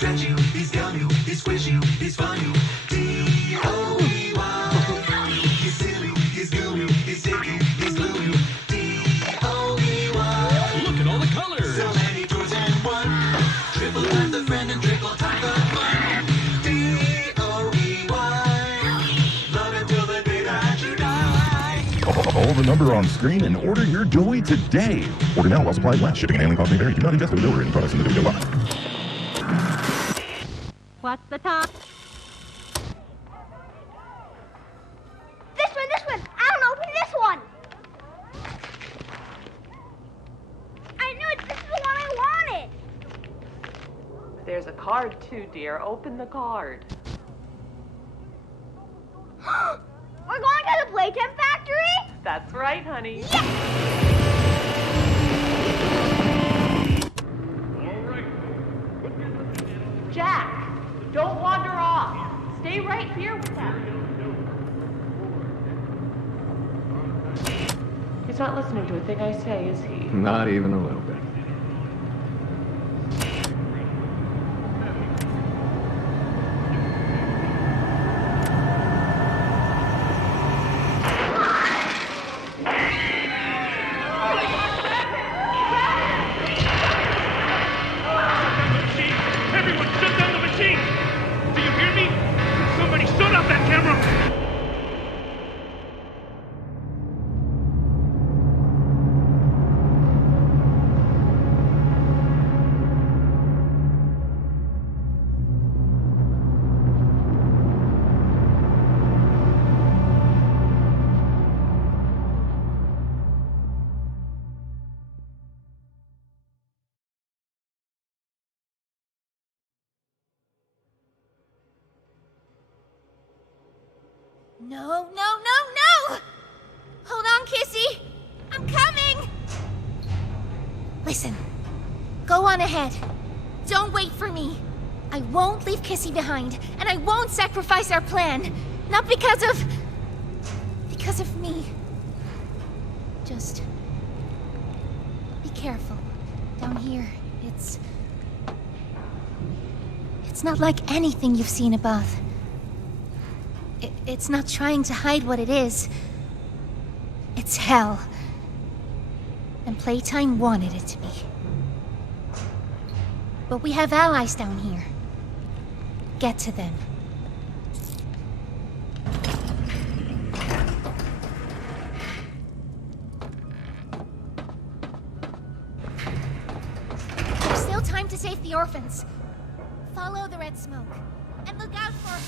stretch you, he's gum you, he squish you, he's fun you. D-O-E-Y. He's silly, he's goo you, he's sticky, he's glue you. D-O-E-Y. Look at all the colors. So many toys and one. Triple time the friend and triple time the fun. D-O-E-Y. Love it till the day that you die. Call the number on screen and order your toy today. Order now while supplies last. Shipping and handling costs may vary. Do not ingest or deliver any products in the video box. What's the time? This one! I don't open this one! I knew it! This is the one I wanted! There's a card too, dear. Open the card. We're going to the Playtime factory? That's right, honey. Yes! Jack, don't wander off. Stay right here with him. He's not listening to a thing I say, is he? Not even a little bit. Everyone, shut down the machine! Do you hear me? Somebody shut off that camera! No! Hold on, Kissy! I'm coming! Listen, go on ahead. Don't wait for me. I won't leave Kissy behind, and I won't sacrifice our plan. Not because of me. Just be careful. Down here, it's not like anything you've seen above. It's not trying to hide what it is. It's hell. And Playtime wanted it to be. But we have allies down here. Get to them. There's still time to save the orphans. Follow the red smoke. And look out for...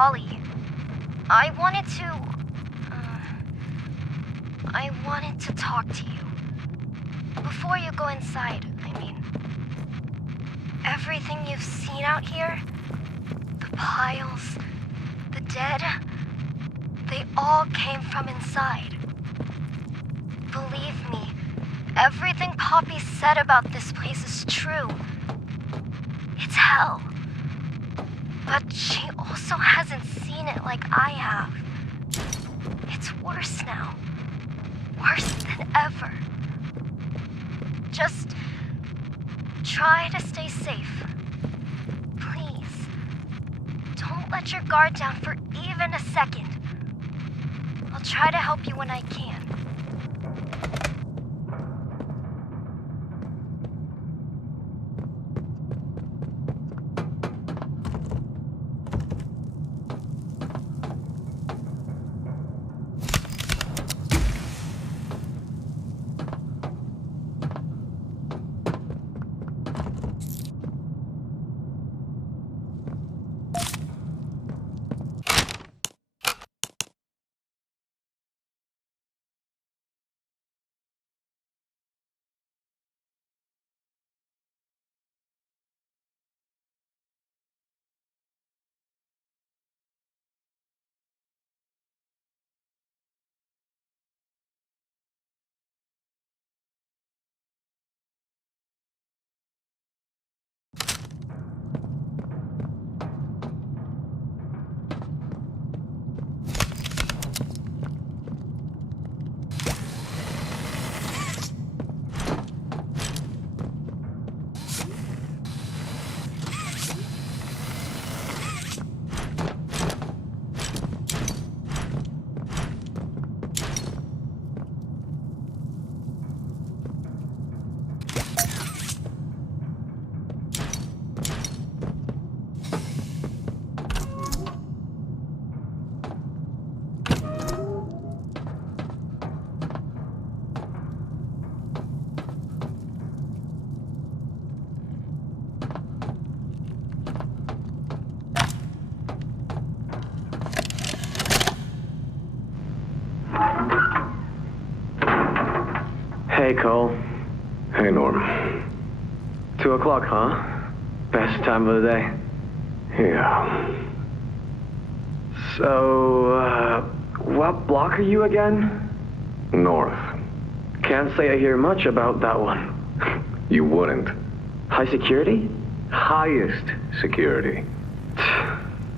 Ollie. I wanted to talk to you. Before you go inside, I mean. Everything you've seen out here, the piles, the dead, they all came from inside. Believe me, everything Poppy said about this place is true. It's hell. But she also hasn't seen it like I have. It's worse now. Worse than ever. Just try to stay safe. Please. Don't let your guard down for even a second. I'll try to help you when I can. Hey, Cole. Hey, Norm. 2 o'clock, huh? Best time of the day. Yeah. So, what block are you again? North. Can't say I hear much about that one. You wouldn't. High security? Highest security.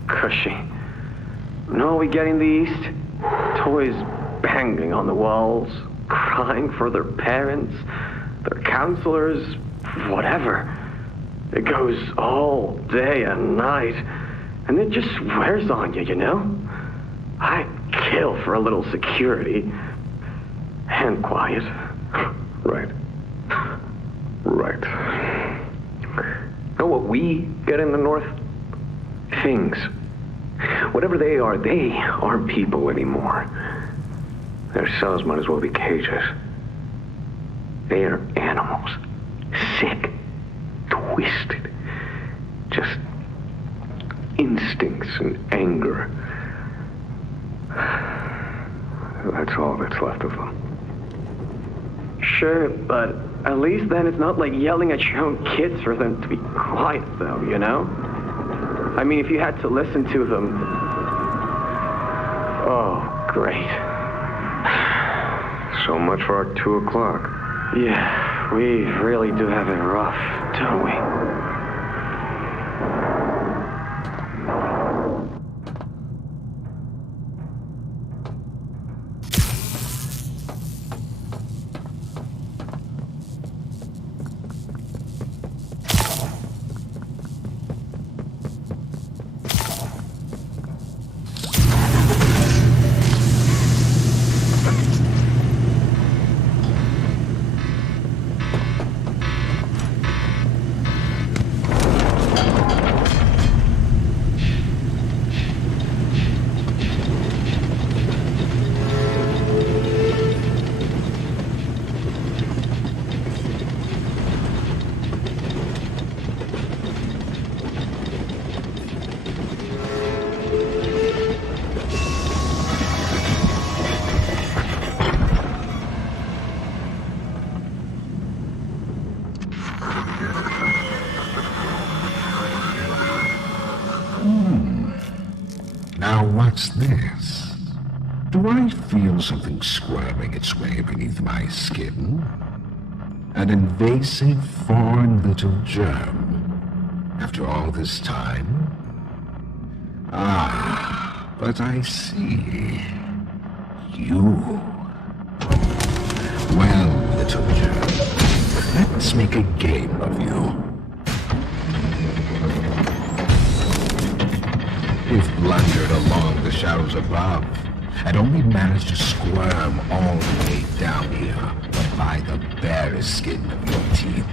Cushy. No, we get in the east. Toys banging on the walls, crying for their parents, their counselors, whatever. It goes all day and night, and it just wears on you, you know? I kill for a little security. And quiet. Right. Right. Know what we get in the North? Things. Whatever they aren't people anymore. Their cells might as well be cages. They are animals. Sick. Twisted. Just instincts and anger. That's all that's left of them. Sure, but at least then it's not like yelling at your own kids for them to be quiet, though, you know? I mean, if you had to listen to them... Oh, great. So much for our 2 o'clock. Yeah, we really do have it rough, don't we? What's this? Do I feel something squirming its way beneath my skin? An invasive foreign little germ. After all this time? Ah, but I see. You. Well, little germ, let's make a game of you. You've blundered along the shadows above, and only managed to squirm all the way down here by the barest skin of your teeth.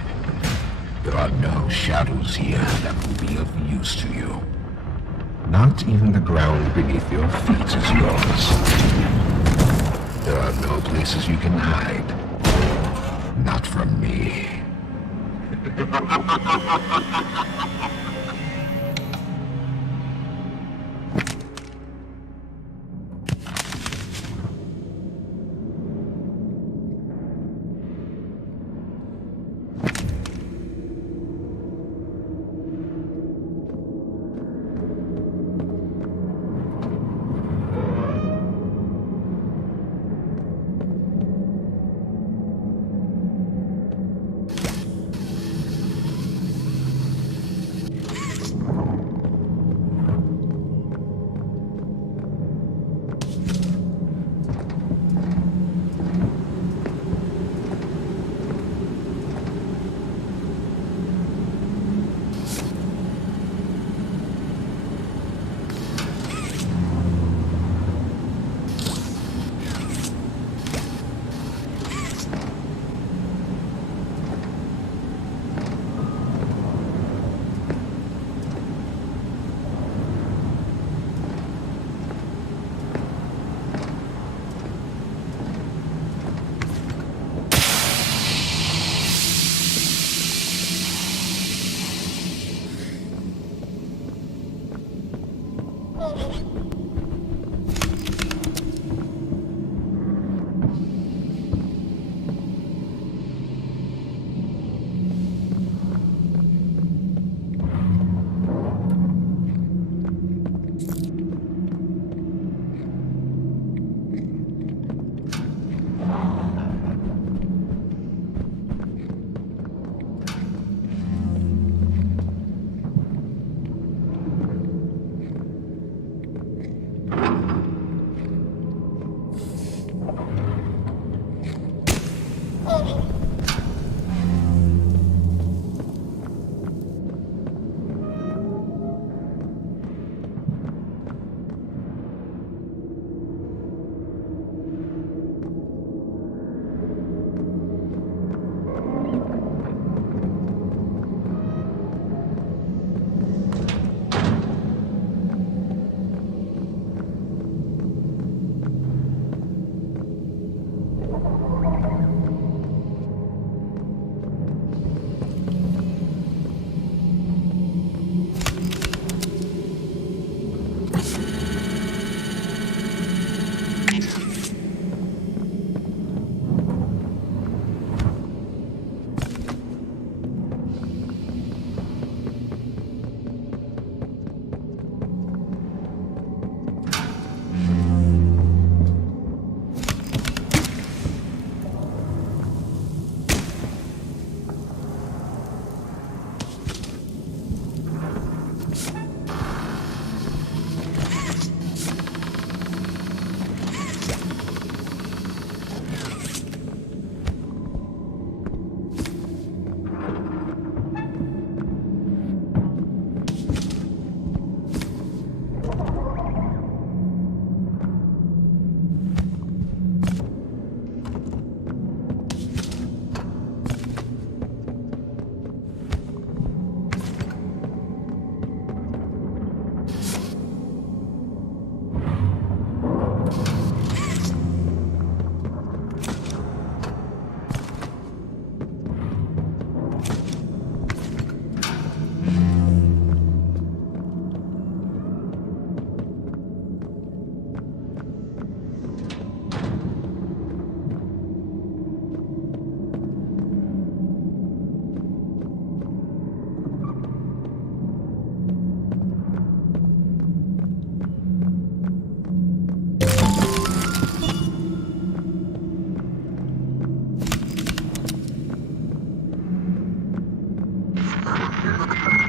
There are no shadows here that will be of use to you. Not even the ground beneath your feet is yours. There are no places you can hide. Not from me.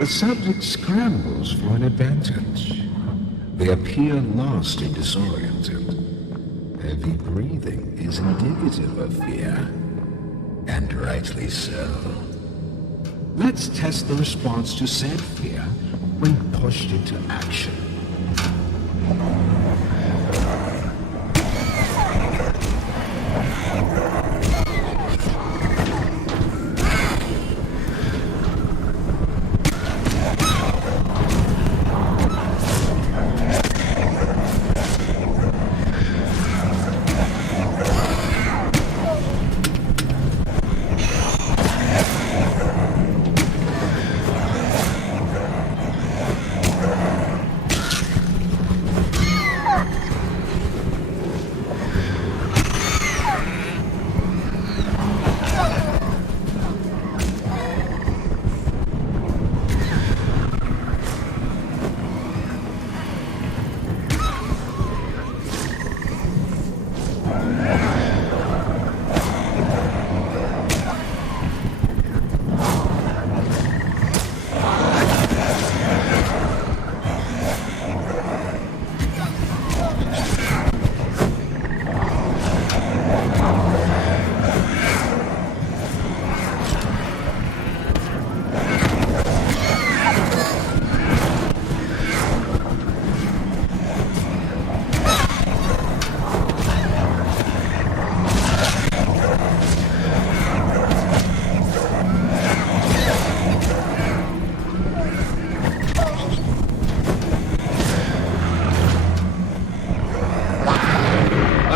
The subject scrambles for an advantage. They appear lost and disoriented. Heavy breathing is indicative of fear, and rightly so. Let's test the response to said fear when pushed into action.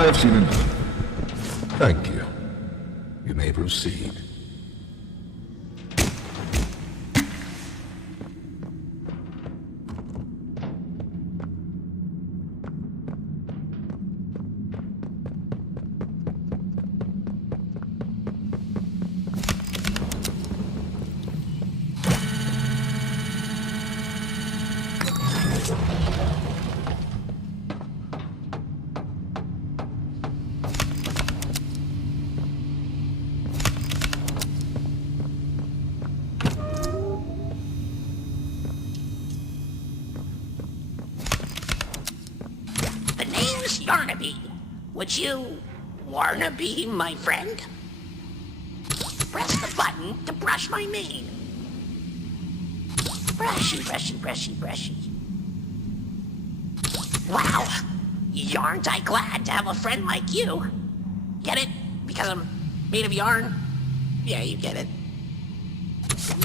I've seen enough. Thank you. You may proceed. Yarnaby. Would you wanna be my friend? Press the button to brush my mane. Brushy, brushy, brushy, brushy. Wow, yarn't I glad to have a friend like you. Get it? Because I'm made of yarn? Yeah, you get it.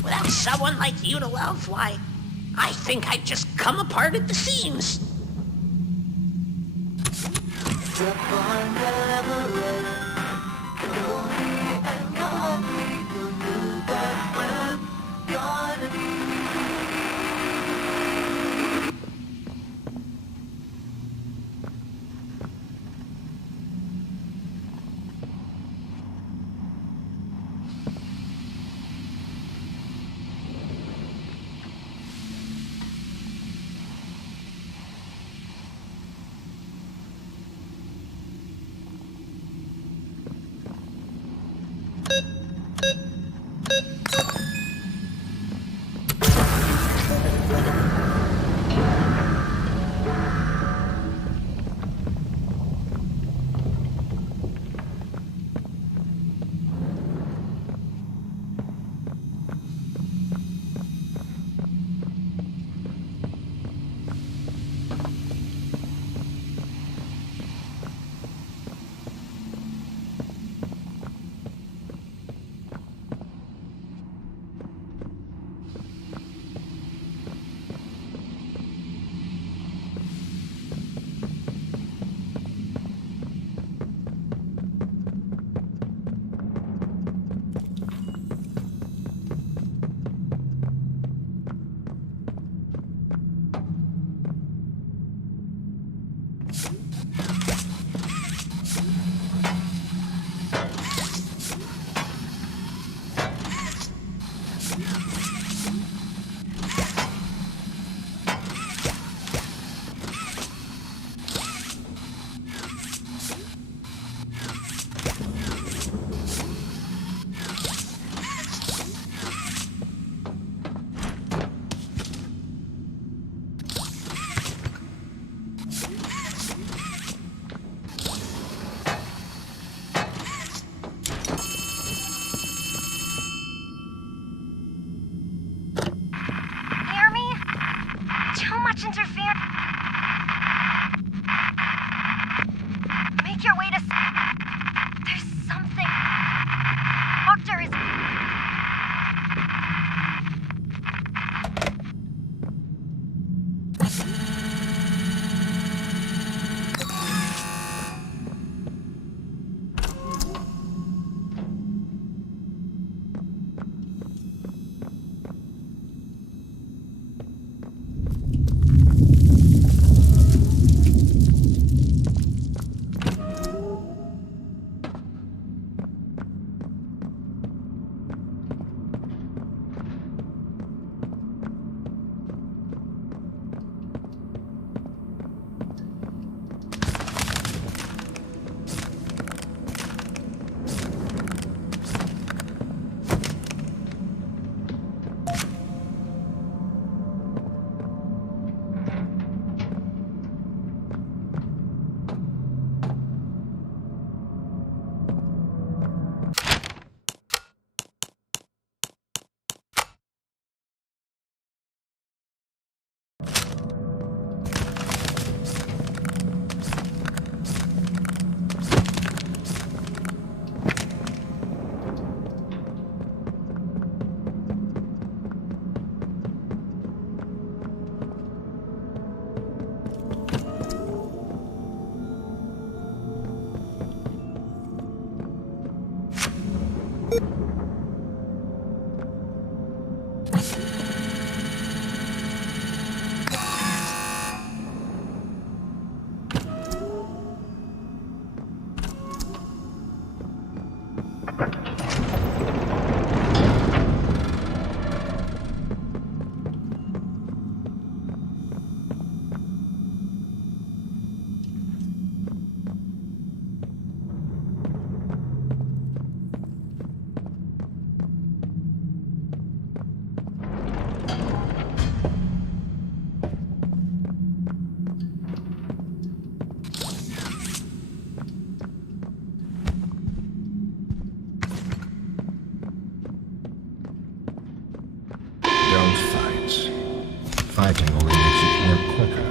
Without someone like you to love, why, I think I'd just come apart at the seams. fighting only makes it work quicker.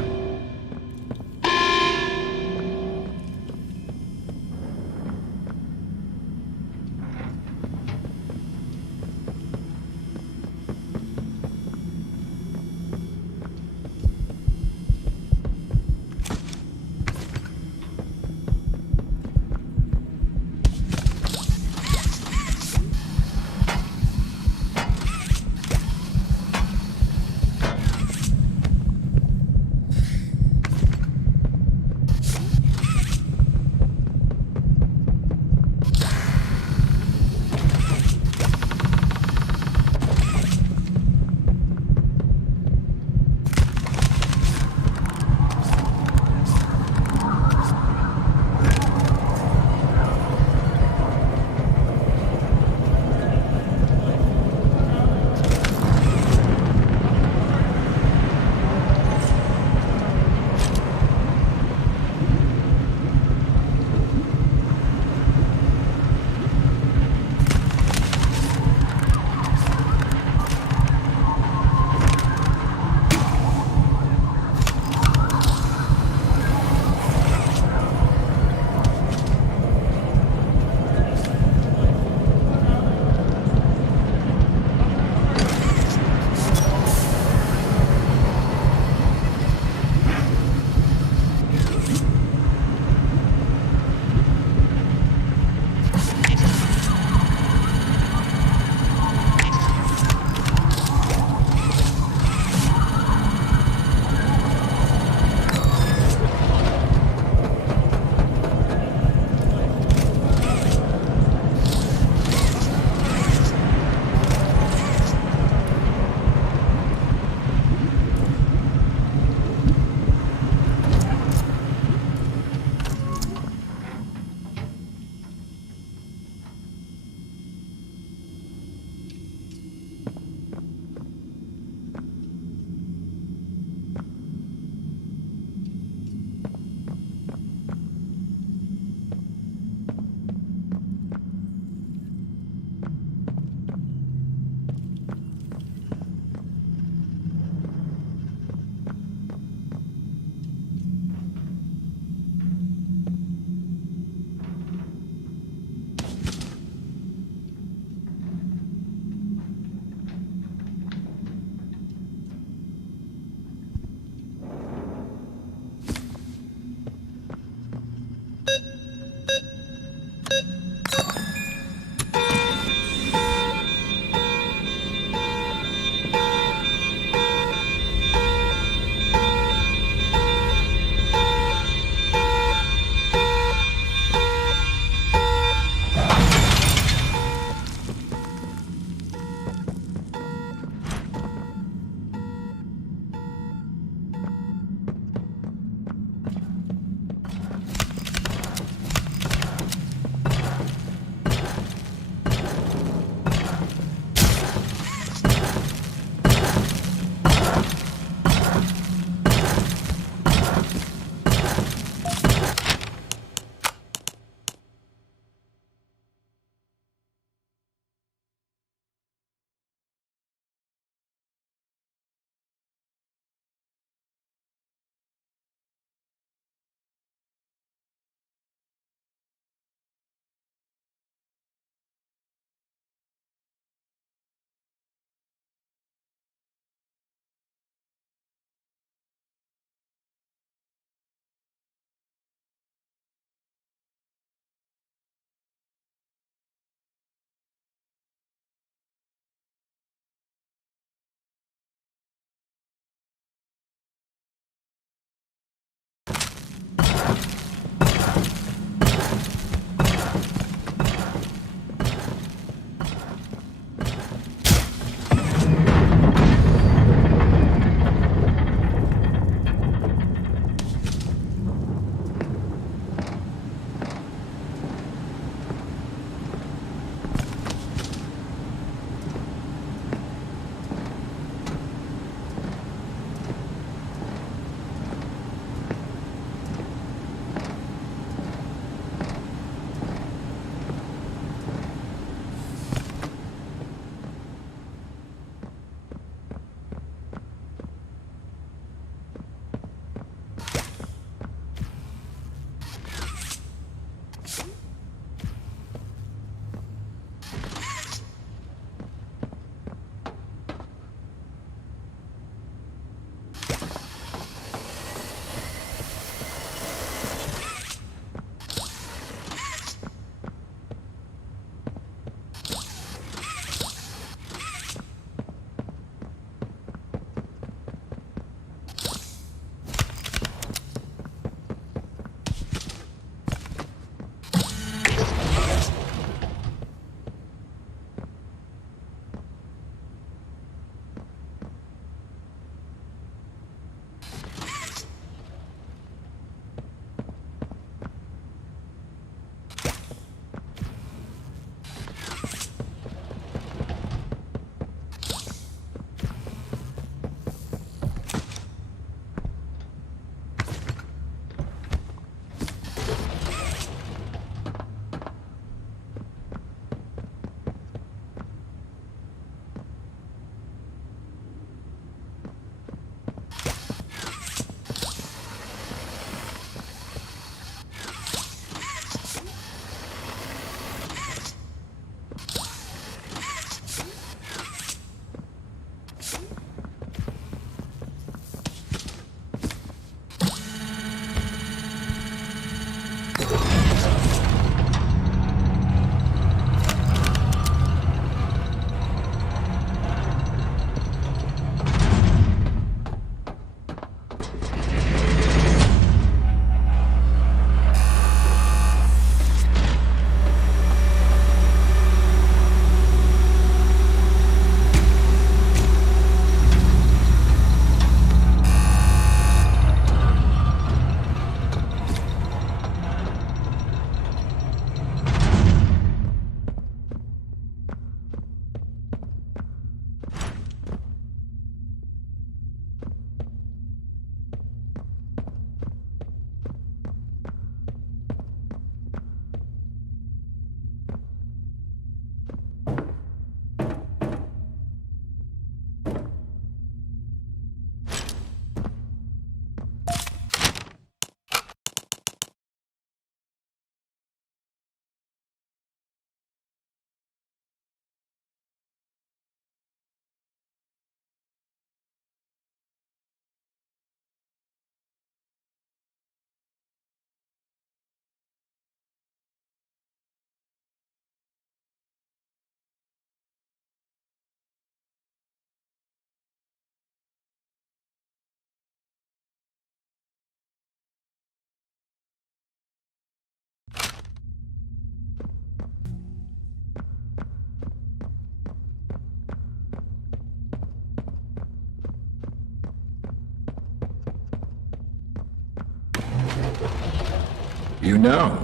You know,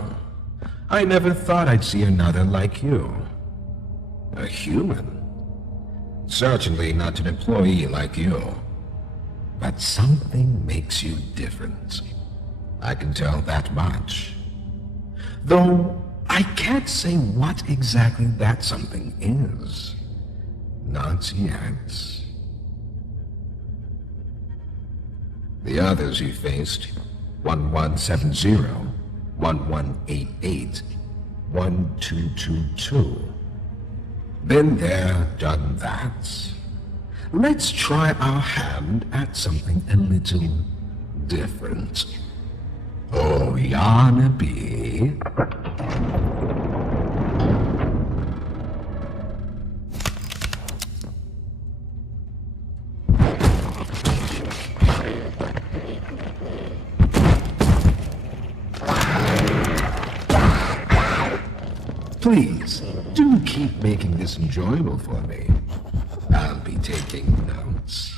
I never thought I'd see another like you. A human. Certainly not an employee like you. But something makes you different. I can tell that much. Though I can't say what exactly that something is. Not yet. The others you faced, 1170, 1188, 1222. Been there, done that. Let's try our hand at something a little different. Oh, Yarnaby. Please, do keep making this enjoyable for me. I'll be taking notes.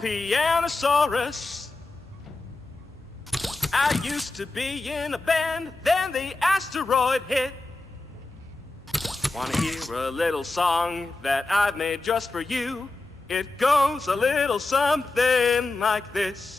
Pianosaurus. I used to be in a band, then the asteroid hit. Wanna hear a little song that I've made just for you? It goes a little something like this.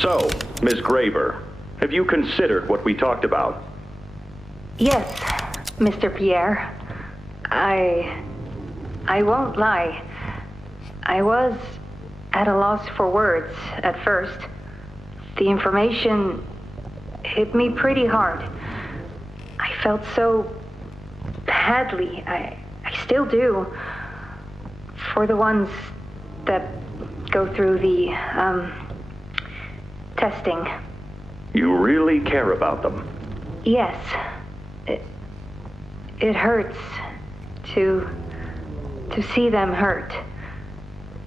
So, Ms. Graver, have you considered what we talked about? Yes, Mr. Pierre. I won't lie. I was at a loss for words at first. The information hit me pretty hard. I felt so badly. I still do. For the ones that go through the, testing. You really care about them? Yes. It hurts to see them hurt.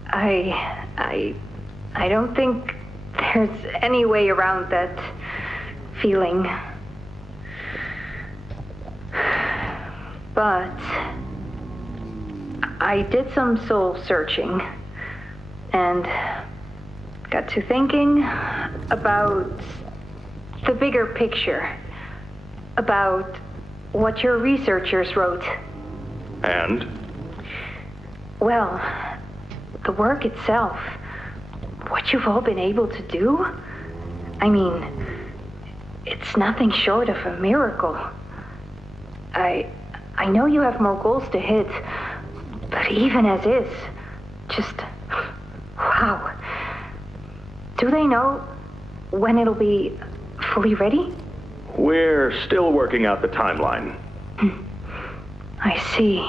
I don't think there's any way around that feeling. But I did some soul searching and got to thinking about the bigger picture, about what your researchers wrote. And? Well, the work itself, what you've all been able to do, I mean, it's nothing short of a miracle. I know you have more goals to hit, but even as is, just, wow. Do they know when it'll be fully ready? We're still working out the timeline. I see.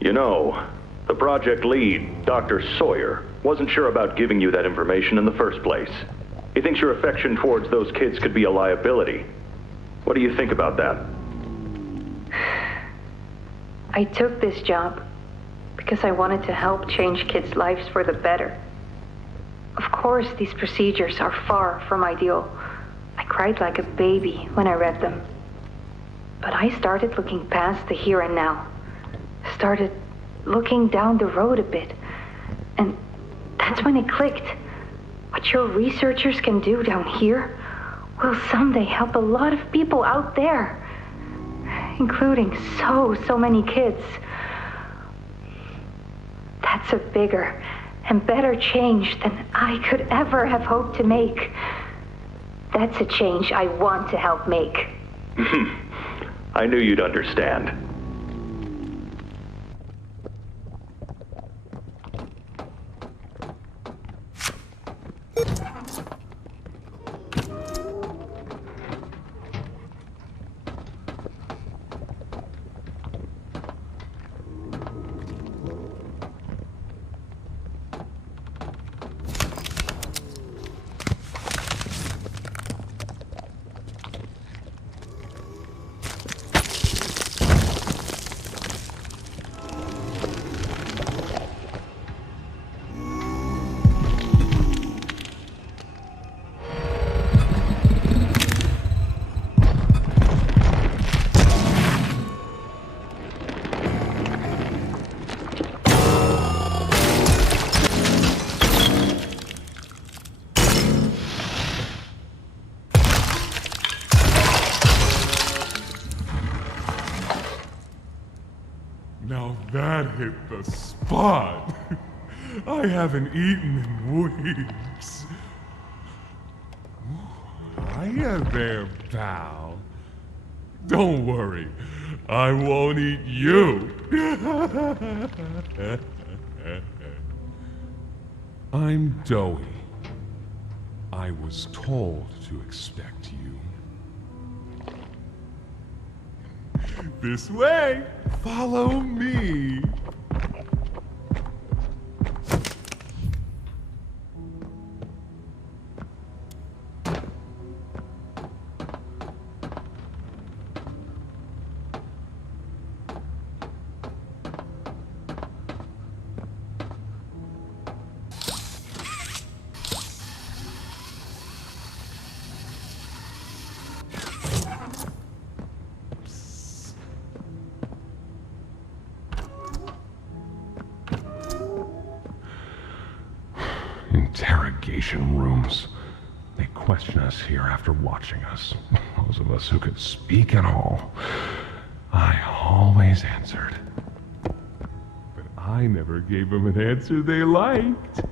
You know, the project lead, Dr. Sawyer, wasn't sure about giving you that information in the first place. He thinks your affection towards those kids could be a liability. What do you think about that? I took this job because I wanted to help change kids' lives for the better. Of course, these procedures are far from ideal. I cried like a baby when I read them. But I started looking past the here and now. Started looking down the road a bit. And that's when it clicked. What your researchers can do down here will someday help a lot of people out there. Including so many kids. That's a bigger and better change than I could ever have hoped to make. That's a change I want to help make. I knew you'd understand. hit the spot. I haven't eaten in weeks. Hiya there, pal. Don't worry, I won't eat you. I'm Doughy. I was told to expect you. This way! Follow me! Interrogation rooms. They question us here after watching us. Those of us who could speak at all. I always answered. But I never gave them an answer they liked.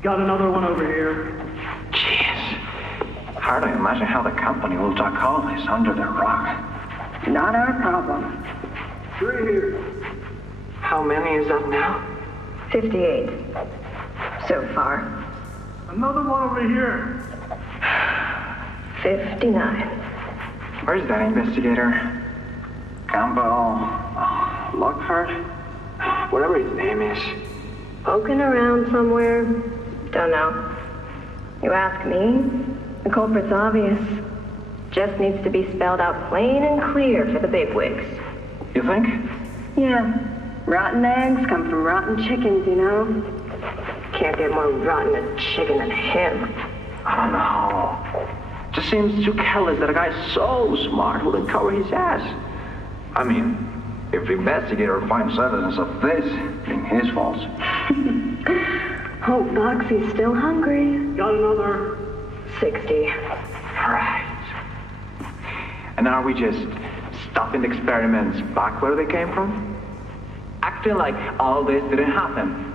Got another one over here. Jeez. Hard to imagine how the company will duck all this under their rock. Not our problem. 3 here. How many is that now? 58. So far. Another one over here. 59. Where's that investigator? Campbell... Lockhart? Whatever his name is. Poking around somewhere? Don't know. You ask me? The culprit's obvious. Just needs to be spelled out plain and clear for the bigwigs. You think? Yeah. Rotten eggs come from rotten chickens, you know? Can't get more rotten a chicken than him. I don't know. Just seems too careless that a guy so smart wouldn't cover his ass. I mean, if the investigator finds evidence of this, it's his fault. Hope Boxy's still hungry. Got another. 60. Right. And are we just stopping the experiments back where they came from? Acting like all this didn't happen.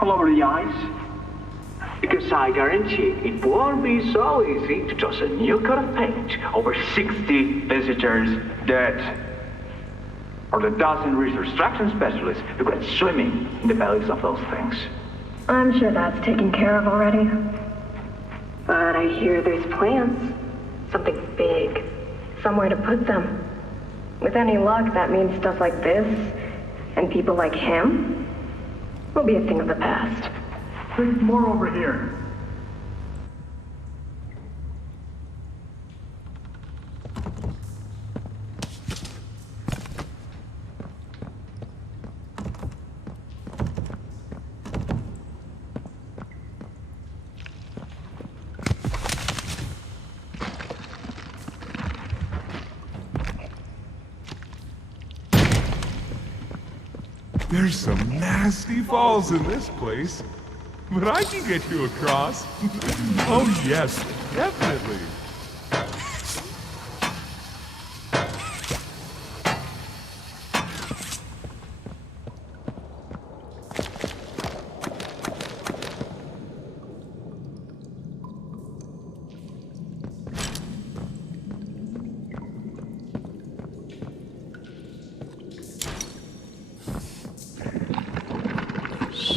All over the ice. Because I guarantee it won't be so easy to toss a new coat of paint over 60 visitors dead. Or the dozen research extraction specialists who went swimming in the bellies of those things. I'm sure that's taken care of already. But I hear there's plans. Something big. Somewhere to put them. With any luck, that means stuff like this, and people like him, will be a thing of the past. Think more over here. There There's some nasty falls in this place, but I can get you across. Oh yes, definitely.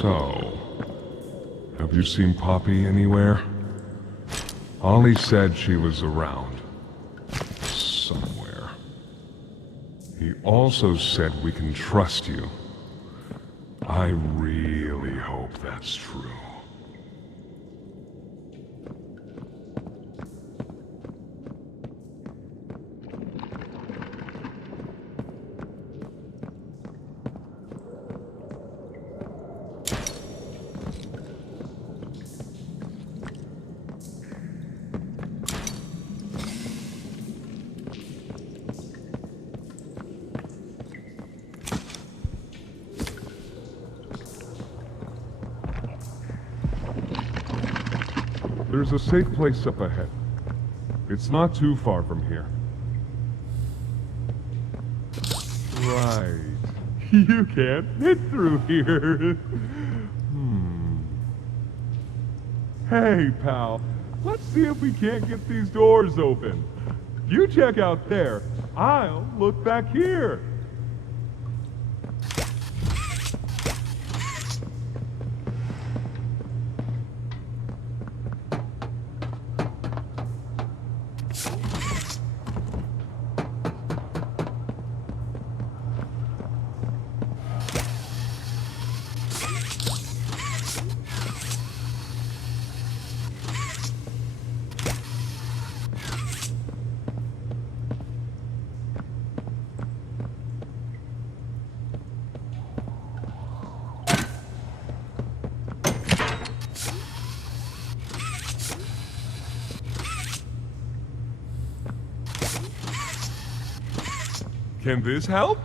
So, have you seen Poppy anywhere? Ollie said she was around. Somewhere. He also said we can trust you. I really hope that's true. There's a safe place up ahead. It's not too far from here. Right. You can't fit through here. Hey, pal. Let's see if we can't get these doors open. You check out there. I'll look back here. Can this help?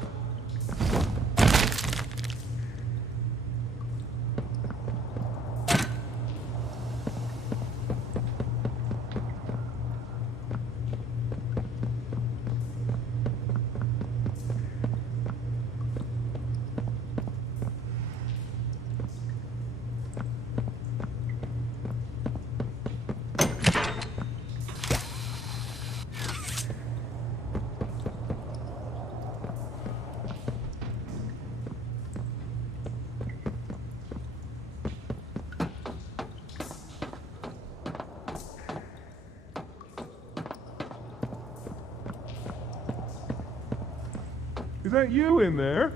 Is that you in there?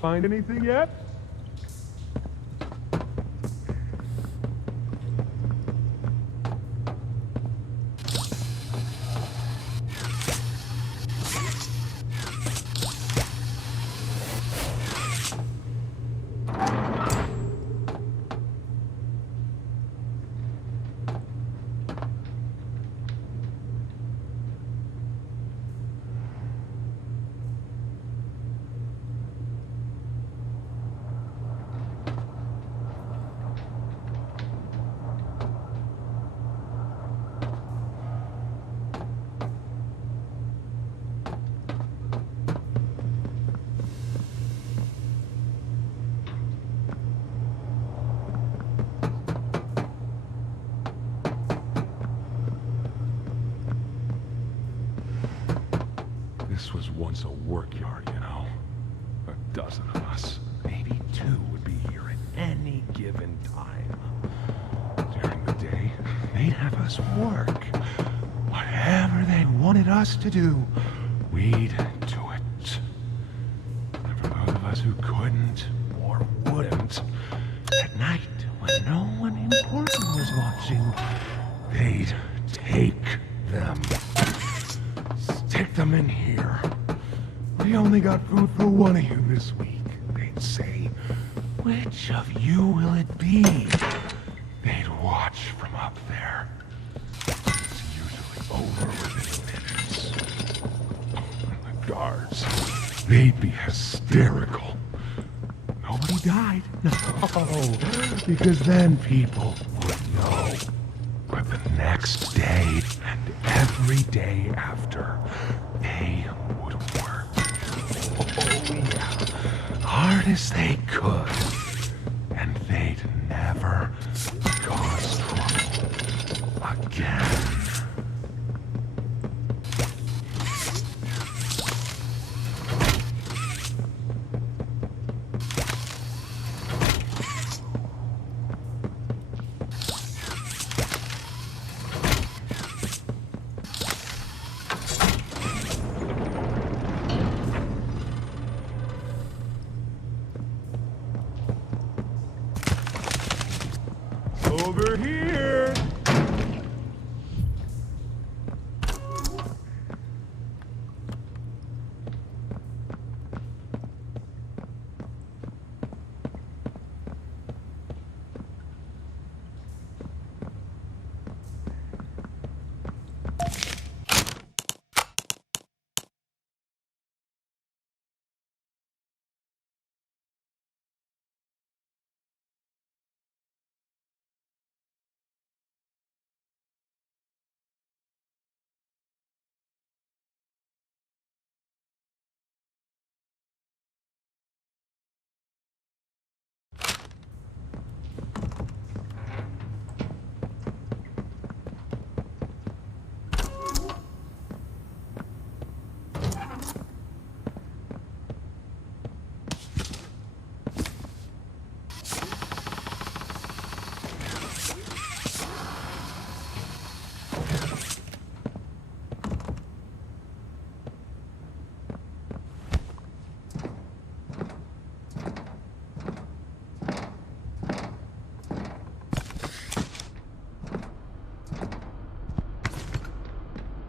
Find anything yet? This was once a work yard, you know. A dozen of us, maybe two, would be here at any given time. During the day, they'd have us work. Whatever they wanted us to do, we'd do it. And for those of us who couldn't or wouldn't, at night, when no one important was watching, they'd take them. Stick them in here. We only got food for one of you this week. They'd say, which of you will it be? They'd watch from up there. It's usually over within minutes. The guards, they'd be hysterical. nobody died. No, because then people would know. But the next day and every day after, they would work. Oh yeah, hard as they could. And they'd never cause trouble again. Over here!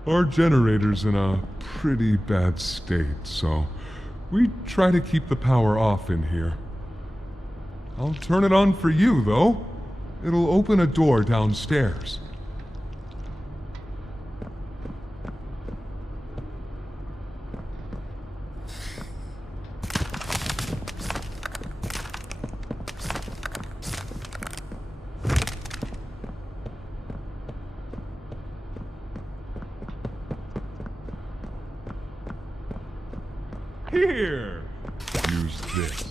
Our generator's in a pretty bad state, so we try to keep the power off in here. I'll turn it on for you, though. It'll open a door downstairs. Here! Use this.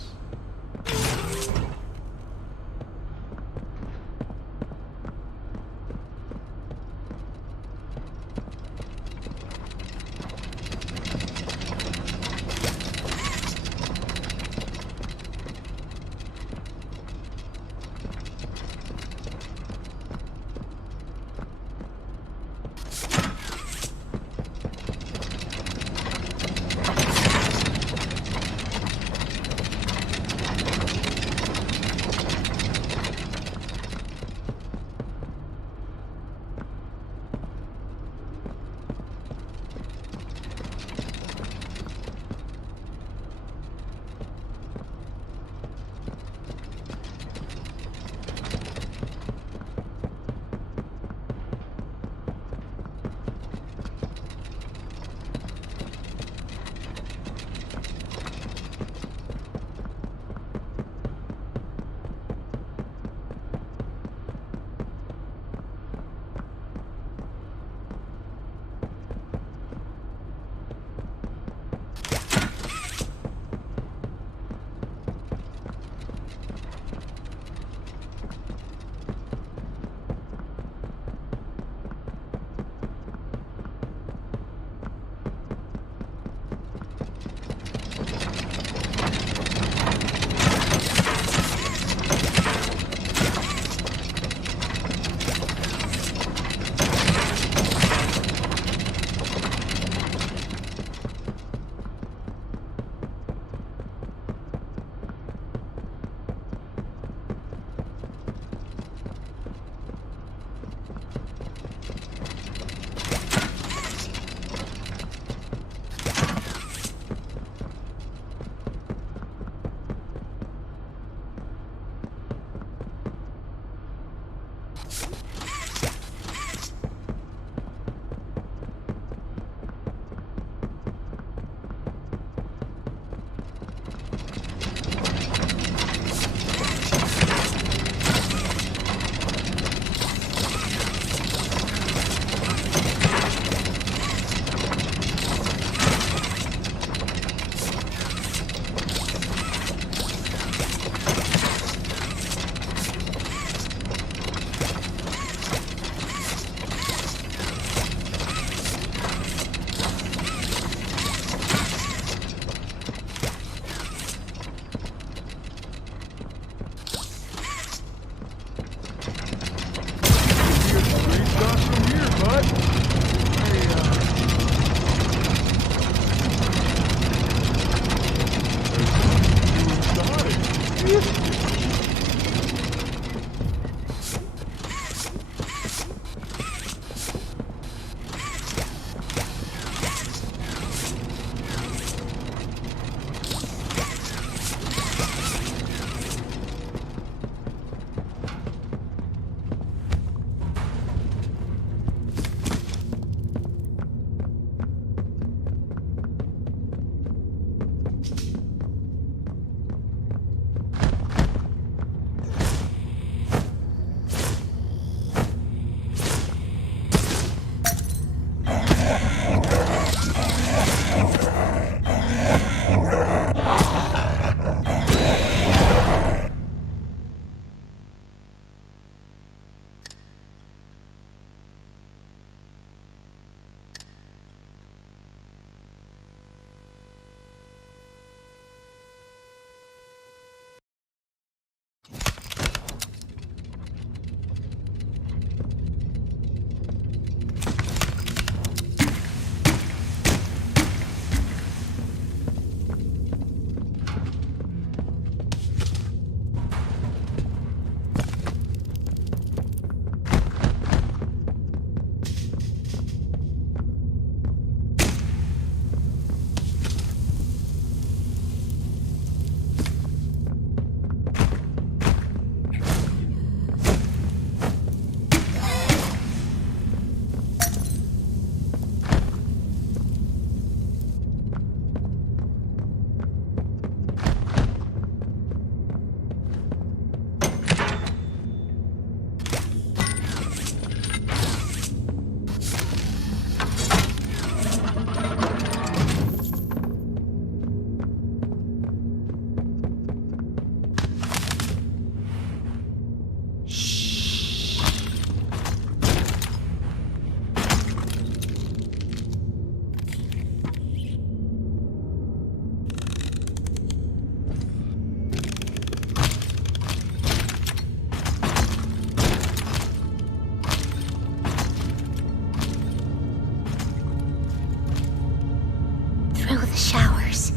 the showers.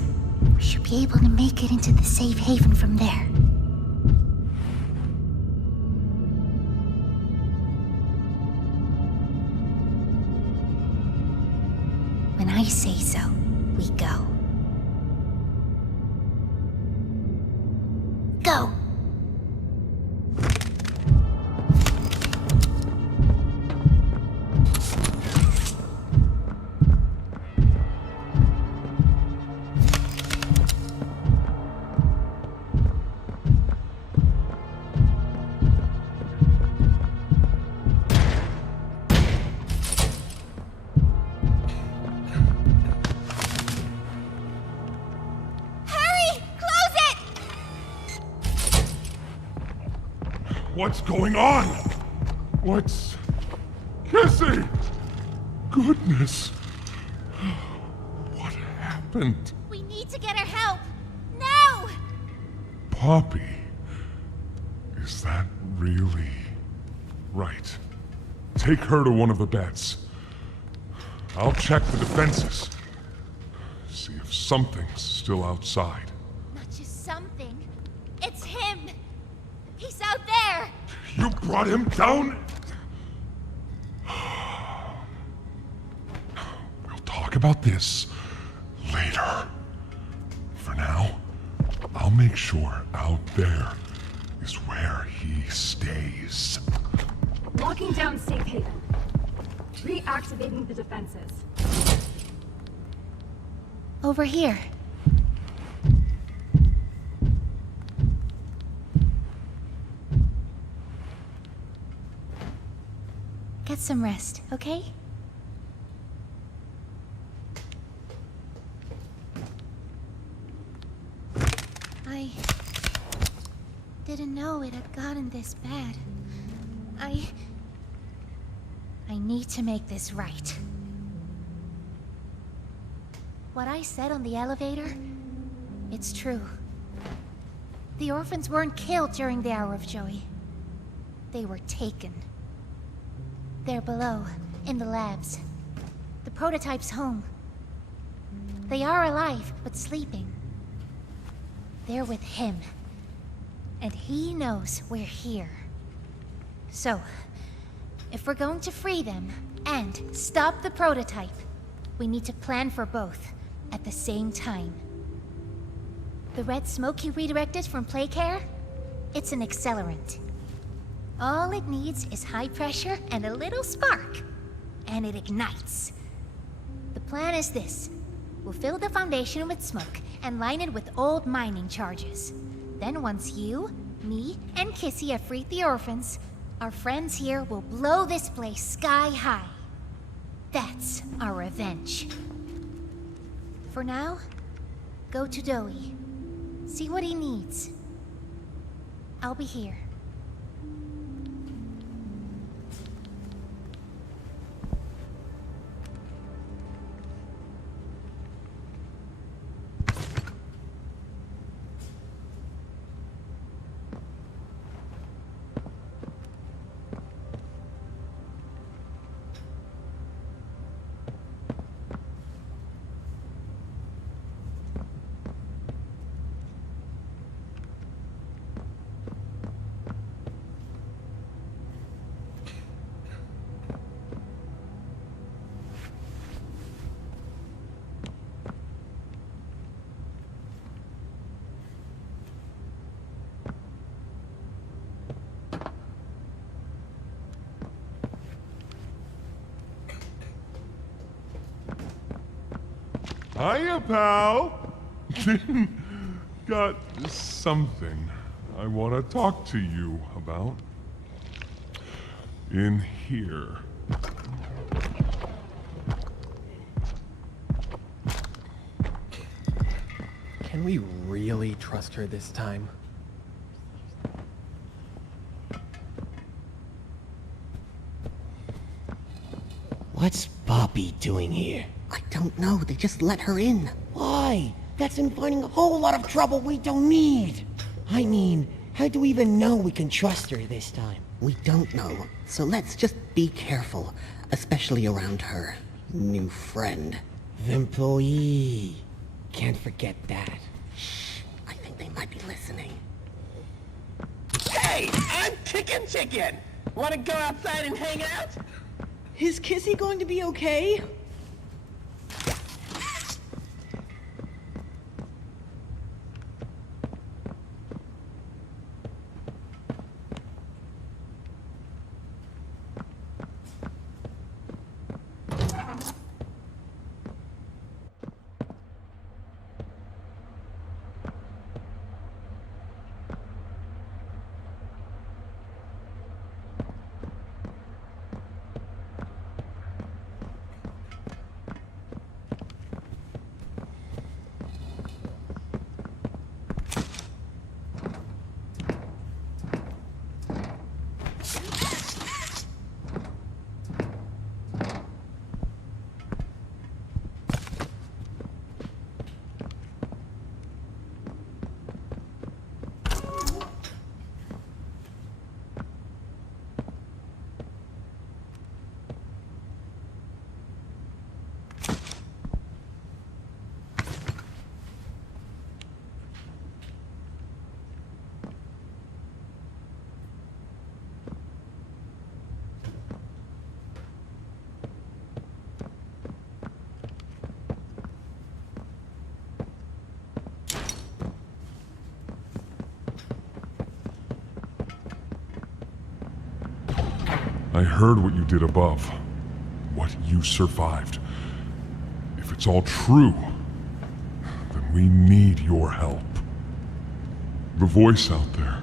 We should be able to make it into the safe haven from there. When I say so, we go. Go! What's going on? What's... Kissy! Goodness. What happened? We need to get her help. Now! Poppy. Is that really... Right. Take her to one of the beds. I'll check the defenses. See if something's still outside. Not just something. It's him! He's out there! You brought him down? We'll talk about this later. For now, I'll make sure out there is where he stays. Locking down safe haven. Reactivating the defenses. Over here. Get some rest, okay? I didn't know it had gotten this bad. I need to make this right. What I said on the elevator, it's true. The orphans weren't killed during the Hour of Joey. They were taken. They're below, in the labs. The prototype's home. They are alive, but sleeping. They're with him. And he knows we're here. So, if we're going to free them and stop the prototype, we need to plan for both at the same time. The red smoke you redirected from Playcare? It's an accelerant. All it needs is high pressure and a little spark, and it ignites. The plan is this. We'll fill the foundation with smoke and line it with old mining charges. Then once you, me, and Kissy have freed the orphans, our friends here will blow this place sky high. That's our revenge. For now, go to Doey. See what he needs. I'll be here. Hiya, pal! Got something I want to talk to you about. In here. Can we really trust her this time? What's Poppy doing here? I don't know. They just let her in. Why? That's inviting a whole lot of trouble we don't need. I mean, how do we even know we can trust her this time? We don't know. So let's just be careful, especially around her new friend. The employee. can't forget that. I think they might be listening. Hey, I'm Chicken. Wanna go outside and hang out? Is Kissy going to be okay? I heard what you did above. What you survived. If it's all true, then we need your help. The voice out there,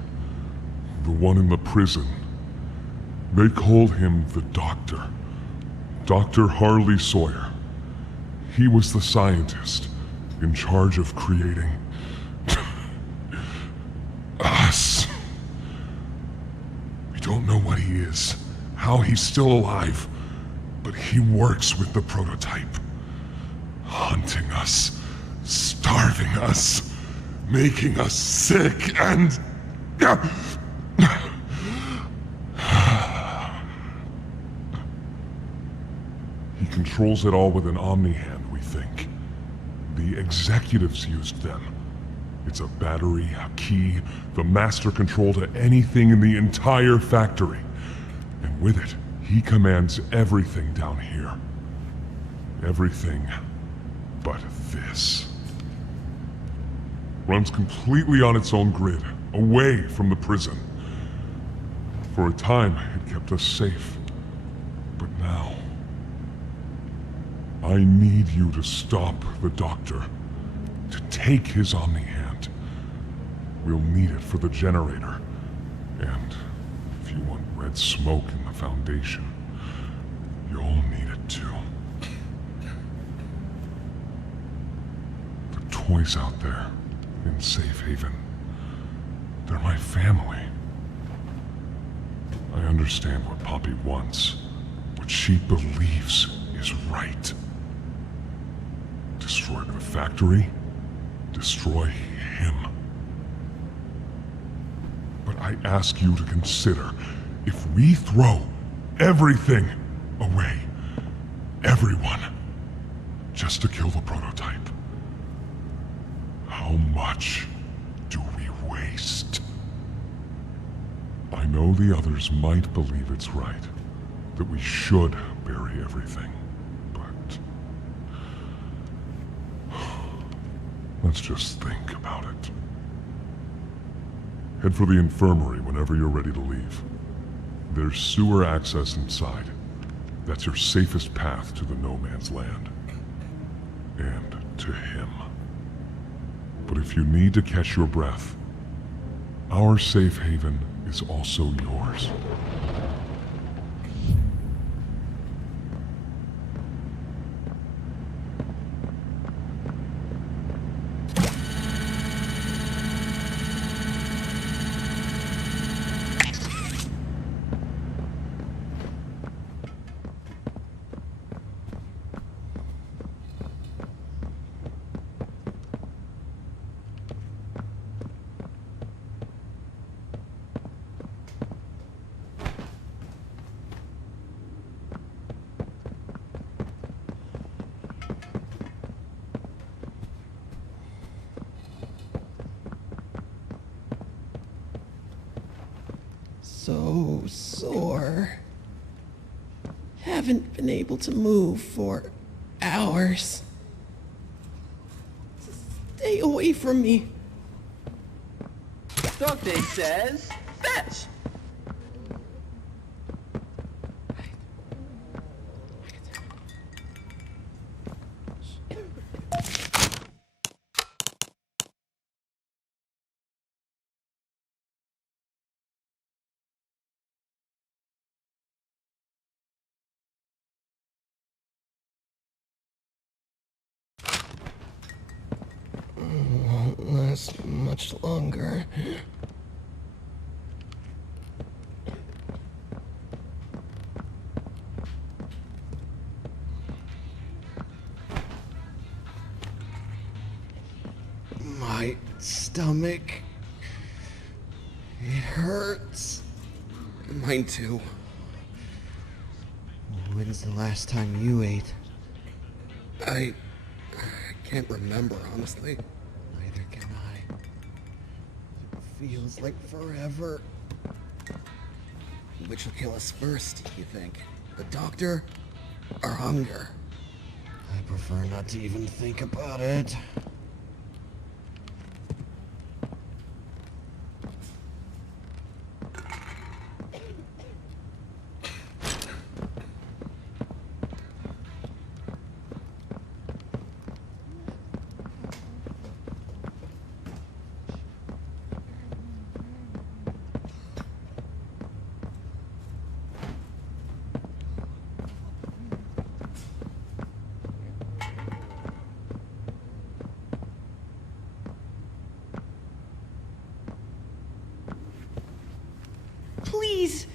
the one in the prison, they called him the Doctor. Dr. Harley Sawyer. He was the scientist in charge of creating us. We don't know what he is, how he's still alive, but he works with the prototype. Hunting us, starving us, making us sick, and... He controls it all with an Omni-Hand, we think. The executives used them. It's a battery, a key, the master control to anything in the entire factory. And with it, he commands everything down here. Everything but this. Runs completely on its own grid, away from the prison. For a time, it kept us safe. But now... I need you to stop the Doctor. To take his Omni-Hand. We'll need it for the generator. And if you want red smoke in the Foundation, you'll need it too. The toys out there in Safe Haven, they're my family. I understand what Poppy wants, what she believes is right. Destroy the factory, destroy him. But I ask you to consider, if we throw everything away, everyone, just to kill the prototype, how much do we waste? I know the others might believe it's right, that we should bury everything, but... let's just think about it. Head for the infirmary whenever you're ready to leave. There's sewer access inside. That's your safest path to the No Man's Land. And to him. But if you need to catch your breath, our safe haven is also yours. so sore. Haven't been able to move for hours. Stay away from me. Doctor says, fetch! Won't last much longer. My stomach. It hurts. Mine too. When's the last time you ate? I can't remember, honestly. Neither can I. It feels like forever. Which will kill us first, you think? The doctor or hunger? I prefer not to even think about it. Please,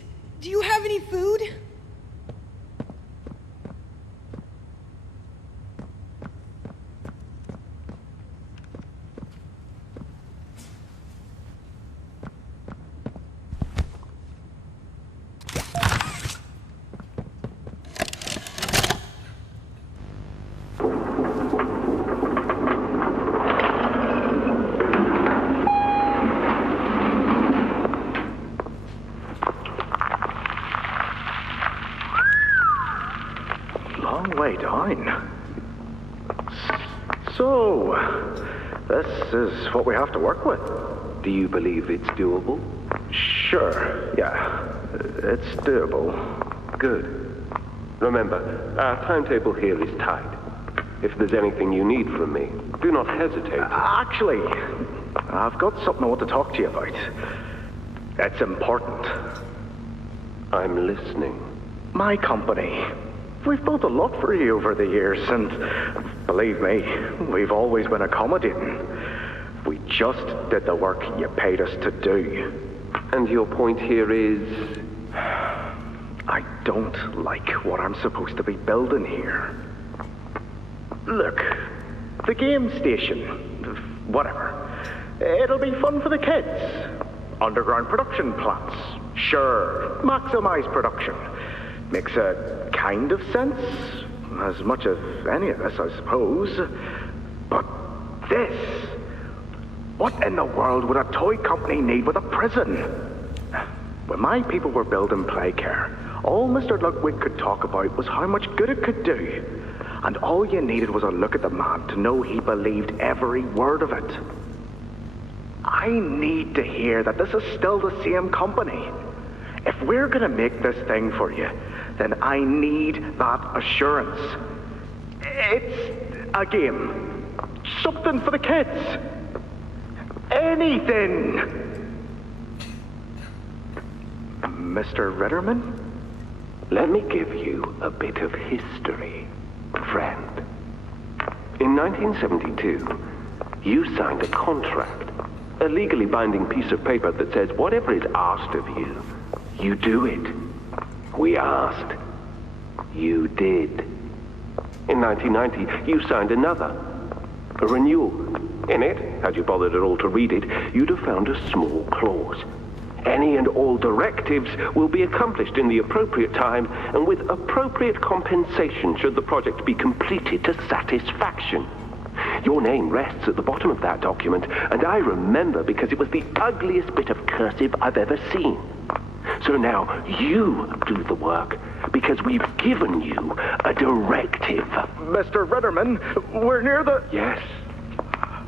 do you have any food? Way down. So, this is what we have to work with. Do you believe it's doable? Sure, yeah. It's doable. Good. Remember, our timetable here is tight. If there's anything you need from me, do not hesitate. Actually, I've got something I want to talk to you about. It's important. I'm listening. My company. We've built a lot for you over the years, and believe me, we've always been accommodating. We just did the work you paid us to do. And your point here is? I don't like what I'm supposed to be building here. Look, the game station, whatever, it'll be fun for the kids. Underground production plants, sure, maximize production. Makes a kind of sense, as much as any of this, I suppose. But this, what in the world would a toy company need with a prison? When my people were building Playcare, all Mr. Ludwig could talk about was how much good it could do. And all you needed was a look at the man to know he believed every word of it. I need to hear that this is still the same company. If we're gonna make this thing for you, then I need that assurance. It's a game. Something for the kids. Anything. Mr. Ritterman? Let me give you a bit of history, friend. In 1972, you signed a contract, a legally binding piece of paper that says whatever is asked of you, you do it. We asked. You did. In 1990, you signed another, a renewal. In it, had you bothered at all to read it, you'd have found a small clause. Any and all directives will be accomplished in the appropriate time and with appropriate compensation should the project be completed to satisfaction. Your name rests at the bottom of that document, and I remember because it was the ugliest bit of cursive I've ever seen. So now you do the work, because we've given you a directive. Mr. Ritterman, we're near the... Yes.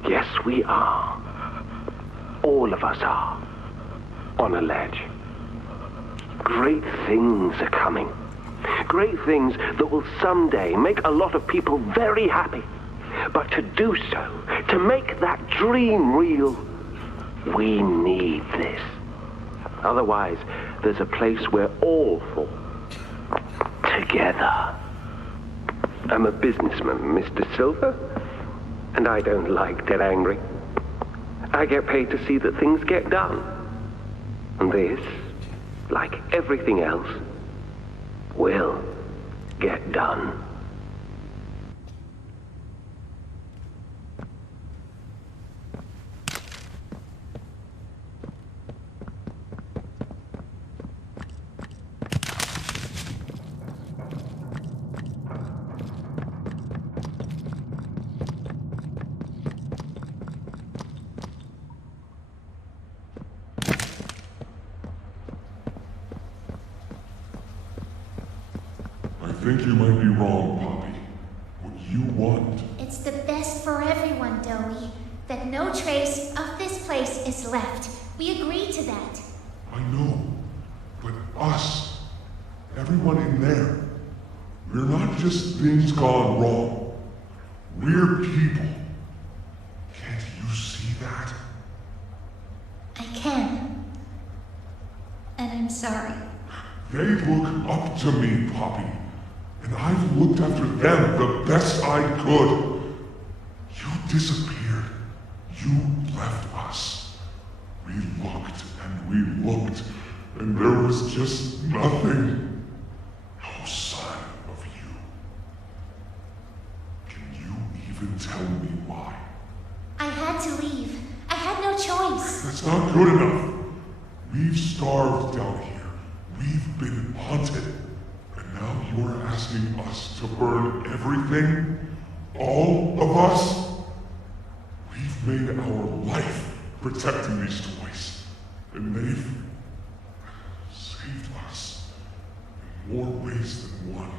Yes, we are. All of us are. On a ledge. Great things are coming. Great things that will someday make a lot of people very happy. But to do so, to make that dream real, we need this. Otherwise, there's a place we're all for. Together. I'm a businessman, Mr. Silver, and I don't like dead angry. I get paid to see that things get done. And this, like everything else, will get done. I think you might be wrong, Poppy. What you want... It's the best for everyone, Dowie. That no trace of this place is left. We agreed to that. I know. But us, everyone in there, we're not just things gone wrong. We're people. Can't you see that? I can. And I'm sorry. They look up to me, Poppy. And I've looked after them the best I could. You disappeared. You left us. We looked and we looked, and there was just nothing. No sign of you. Can you even tell me why? I had to leave. I had no choice. That's not good enough. We've starved down here. We've been haunted. And now you're asking us to burn everything? All of us? We've made our life protecting these toys. And they've saved us in more ways than one.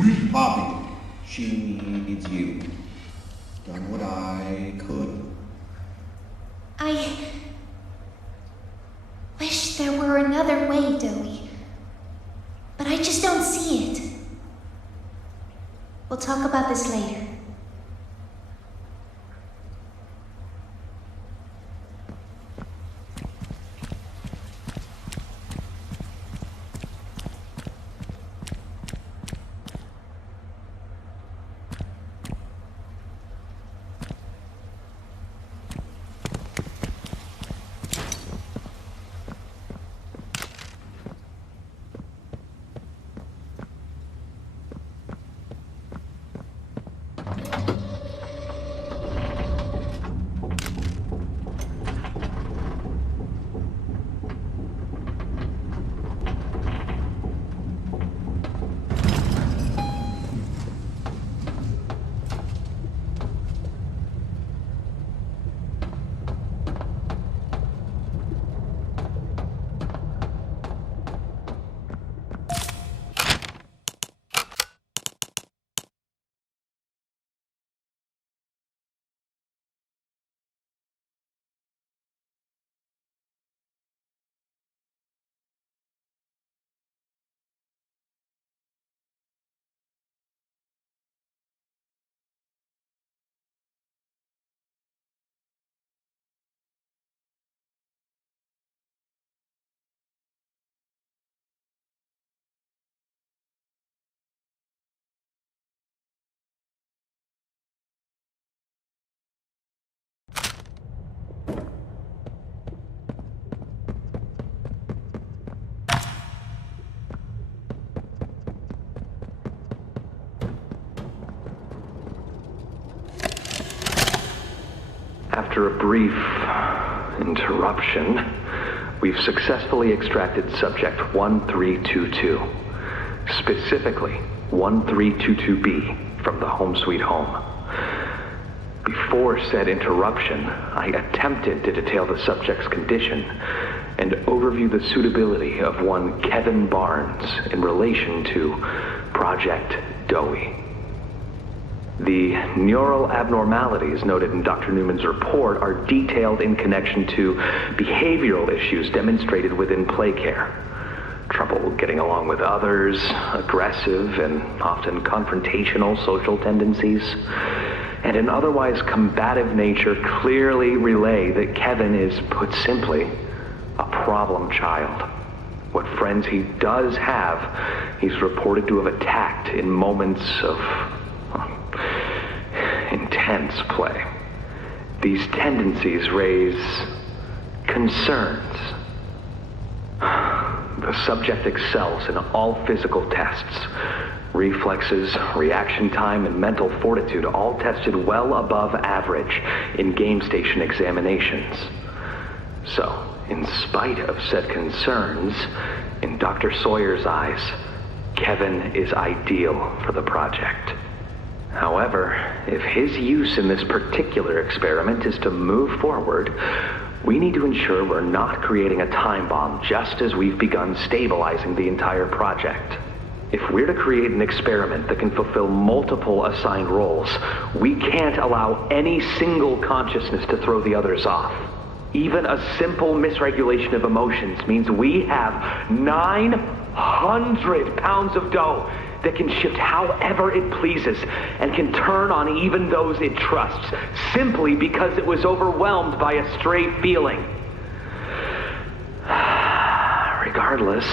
We, Poppy, she needs you. Done what I could. I wish there were another way, Dowie. But I just don't see it. We'll talk about this later. After a brief interruption, we've successfully extracted subject 1322, specifically 1322B from the Home Sweet Home. Before said interruption, I attempted to detail the subject's condition and overview the suitability of one Kevin Barnes in relation to Project Dowie. The neural abnormalities noted in Dr. Newman's report are detailed in connection to behavioral issues demonstrated within play care. Trouble getting along with others, aggressive and often confrontational social tendencies, and an otherwise combative nature clearly relay that Kevin is, put simply, a problem child. What friends he does have, he's reported to have attacked in moments of intense play. These tendencies raise concerns. The subject excels in all physical tests. Reflexes, reaction time, and mental fortitude all tested well above average in game station examinations. So, in spite of said concerns, in Dr. Sawyer's eyes, Kevin is ideal for the project. However, if his use in this particular experiment is to move forward, we need to ensure we're not creating a time bomb just as we've begun stabilizing the entire project. If we're to create an experiment that can fulfill multiple assigned roles, we can't allow any single consciousness to throw the others off. Even a simple misregulation of emotions means we have 900 pounds of dough that can shift however it pleases and can turn on even those it trusts, simply because it was overwhelmed by a stray feeling. Regardless,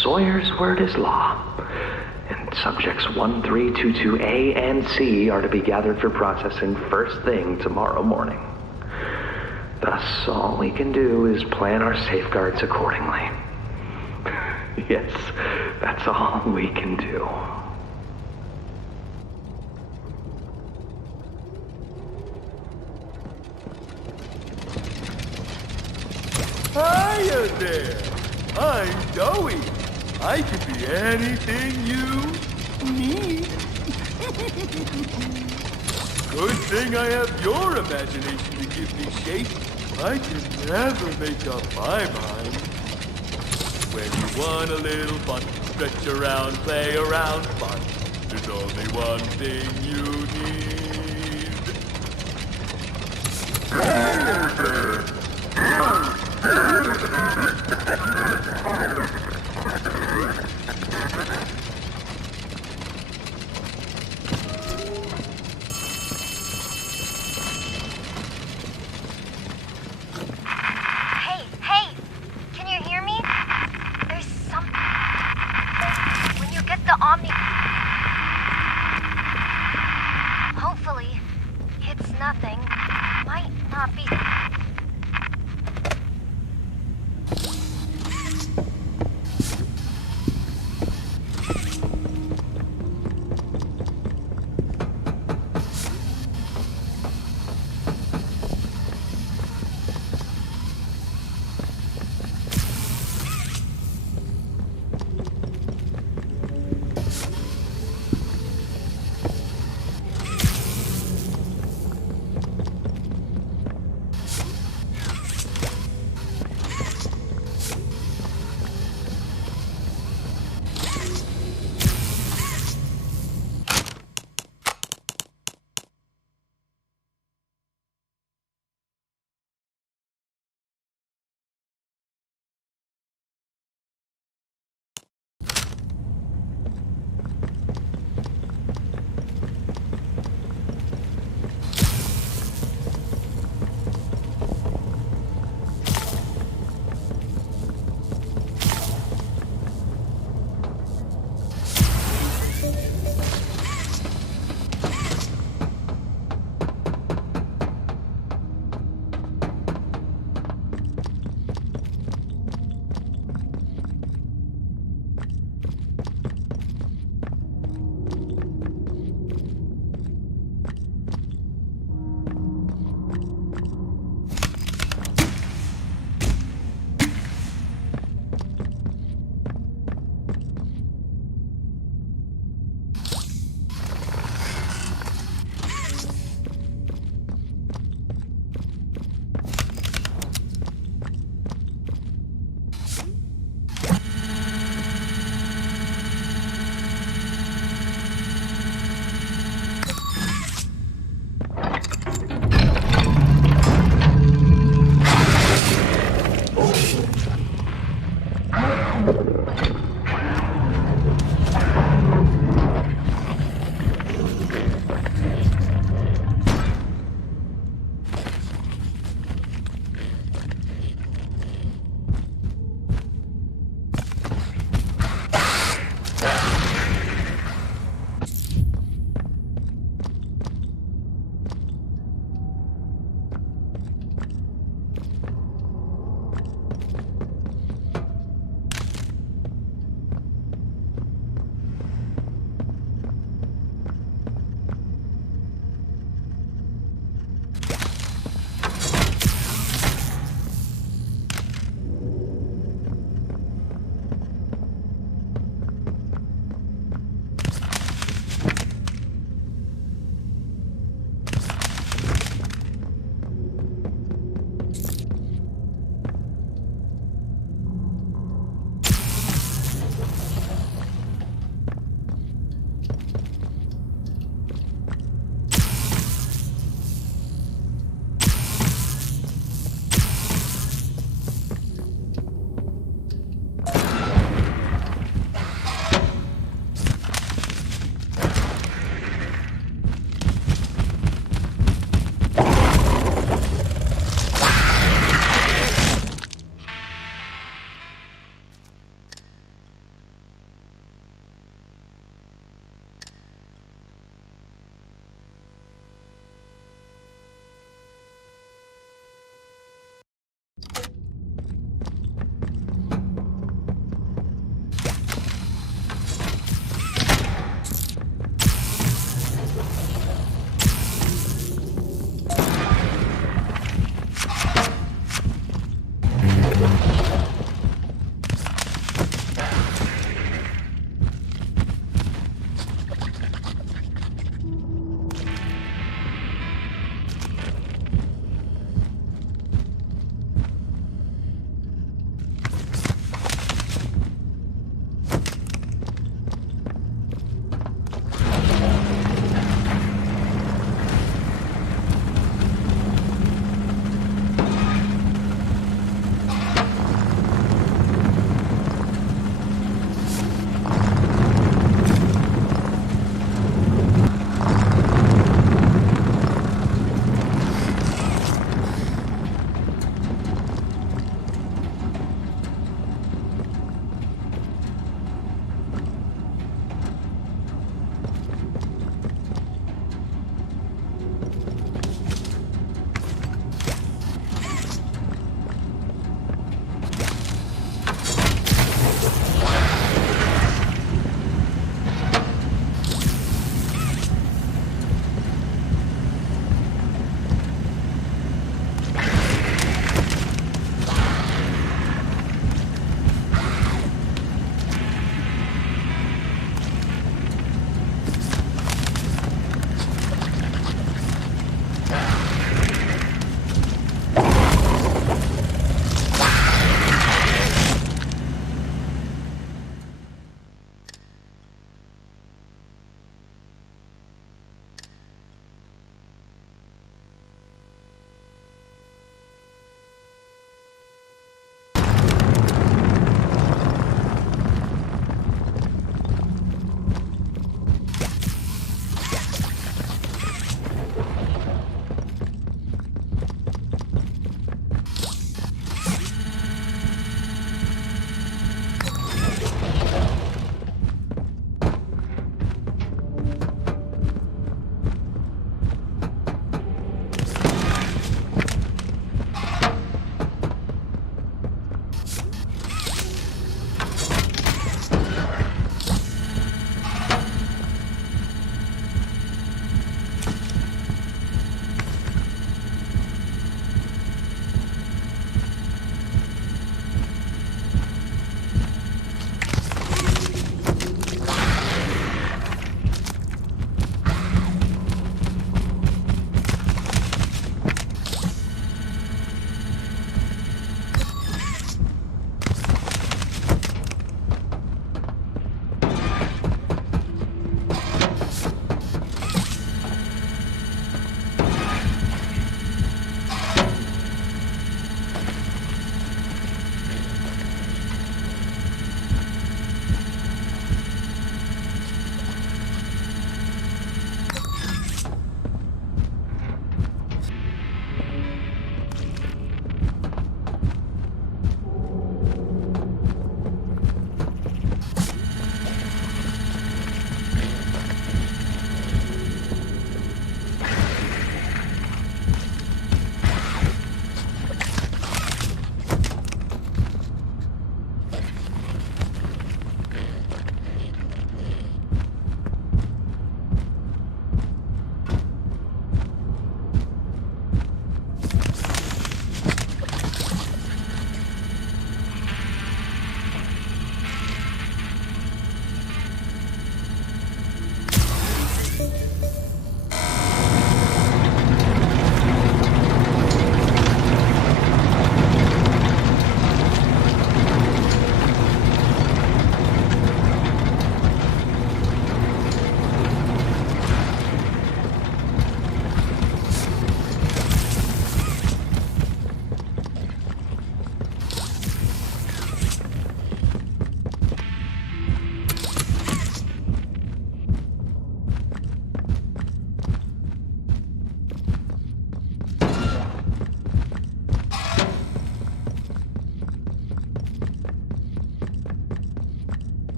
Sawyer's word is law, and subjects 1322A and C are to be gathered for processing first thing tomorrow morning. Thus, all we can do is plan our safeguards accordingly. Yes, that's all we can do. Hiya there! I'm Dowie. I can be anything you need. Good thing I have your imagination to give me shape. I can never make up my mind. When you want a little fun, stretch around, play around, fun. There's only one thing you Hey, can you hear me? There's something. When you get the Omni... Hopefully, it's nothing. Might not be...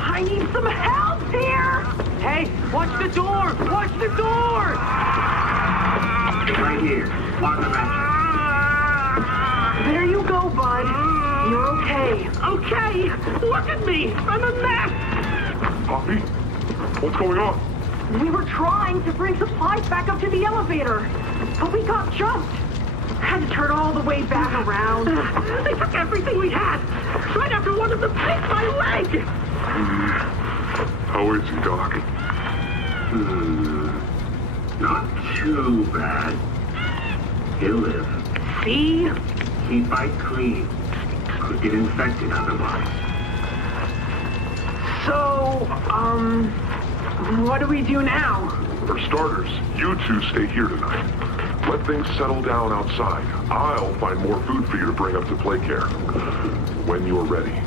I need some help here! Hey, watch the door! Watch the door! Right here, on the mattress. There you go, bud. You're okay. Okay! Look at me! I'm a mess! Poppy? What's going on? We were trying to bring supplies back up to the elevator, but we got jumped. Had to turn all the way back around. They took everything we had, right after one of them picked my leg! How is he, Doc? Not too bad. He'll live. See? Keep it clean. Could get infected otherwise. So, what do we do now? For starters, you two stay here tonight. Let things settle down outside. I'll find more food for you to bring up to play care. When you're ready.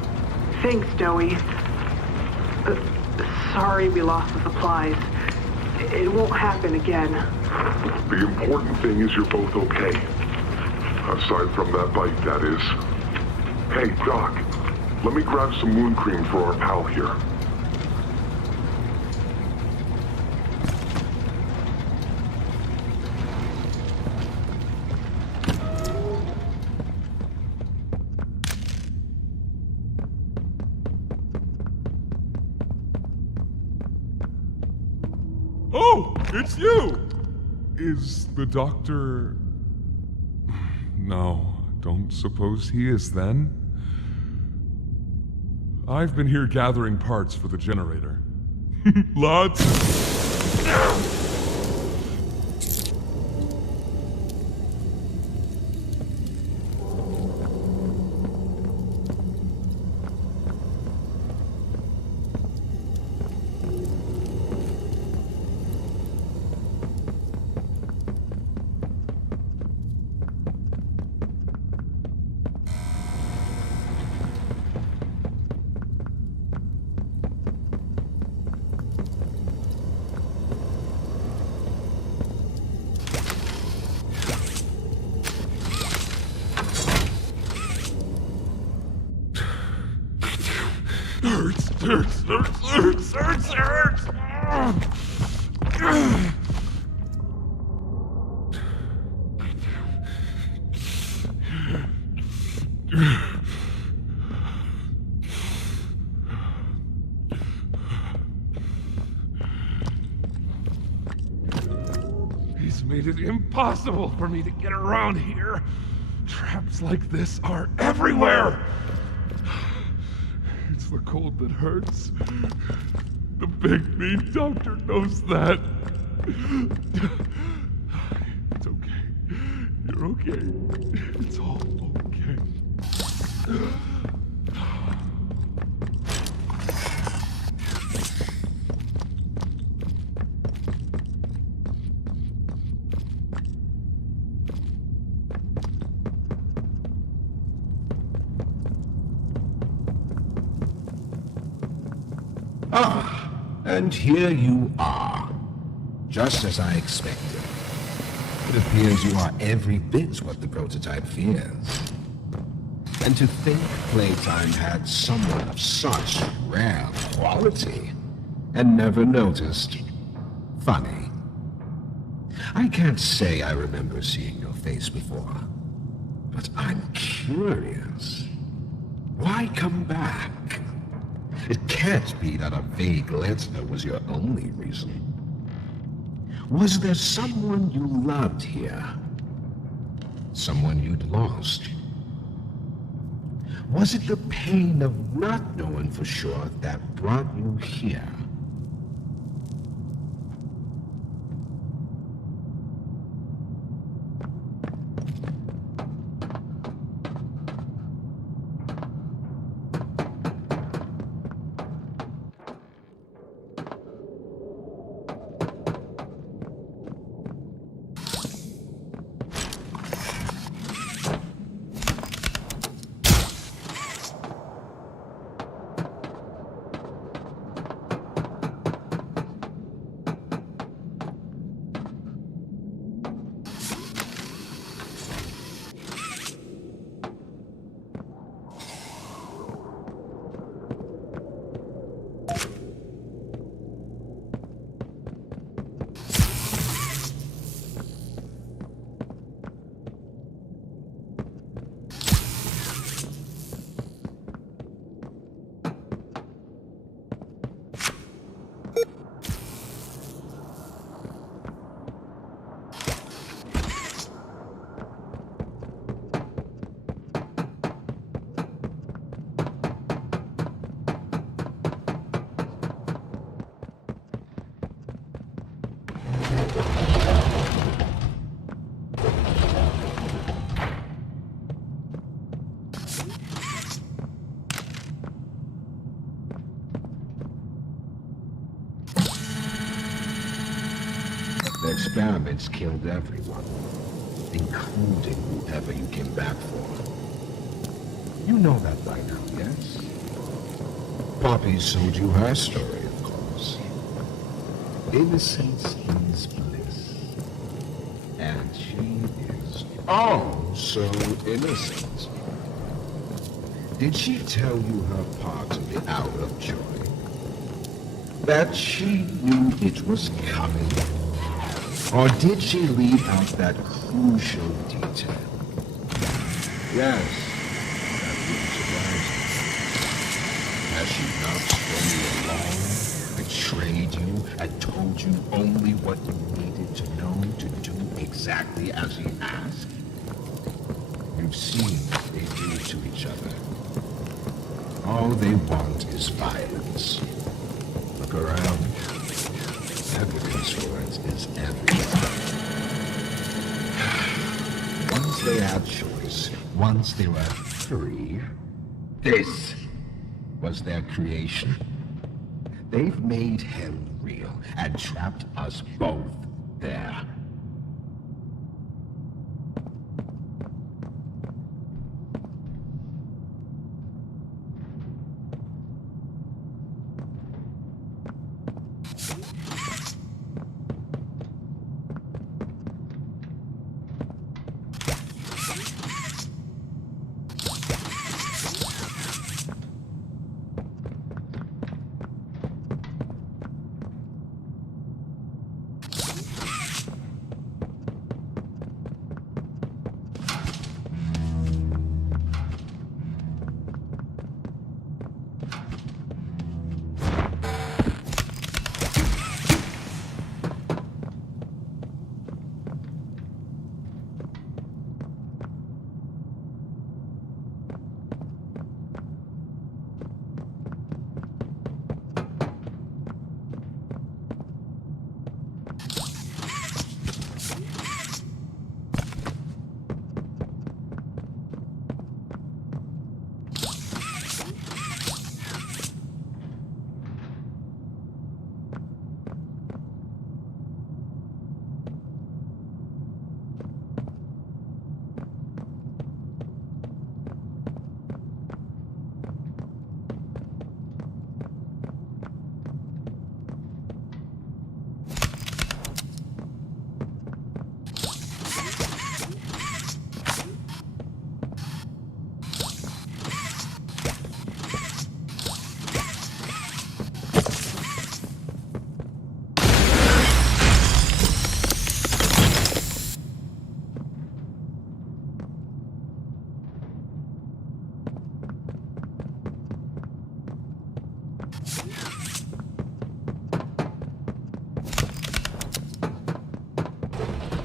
Thanks, Joey. Sorry we lost the supplies. It won't happen again. The important thing is you're both okay. Aside from that bite, that is. Hey, Doc, let me grab some wound cream for our pal here. Oh, it's you! Is the doctor... No, don't suppose he is then? I've been here gathering parts for the generator. Lots of... Hurts. He's made it impossible for me to get around here. Traps like this are everywhere. It's the cold that hurts. The big mean doctor knows that. It's okay. You're okay. It's all okay. Ah, and here you are. Just as I expected. It appears you are every bit what the prototype fears. And to think Playtime had someone of such rare quality and never noticed. Funny. I can't say I remember seeing your face before, but I'm curious. Why come back? It can't be that a vague letter was your only reason. Was there someone you loved here? Someone you'd lost? Was it the pain of not knowing for sure that brought you here? The experiments killed everyone, including whoever you came back for. You know that by now, yes? Poppy showed you her story, of course. Innocence is bliss. And she is oh so innocent. Did she tell you her part of the hour of joy? That she knew it was coming? Or did she leave out that crucial detail? Yes, that wouldn't surprise me. Has she not strung you along, betrayed you, and told you only what you needed to know to do exactly as you asked? You've seen what they do to each other. All they want is violence. Look around. Evidence for it is everywhere. Once they had choice, once they were free, this was their creation. They've made hell real and trapped us both there.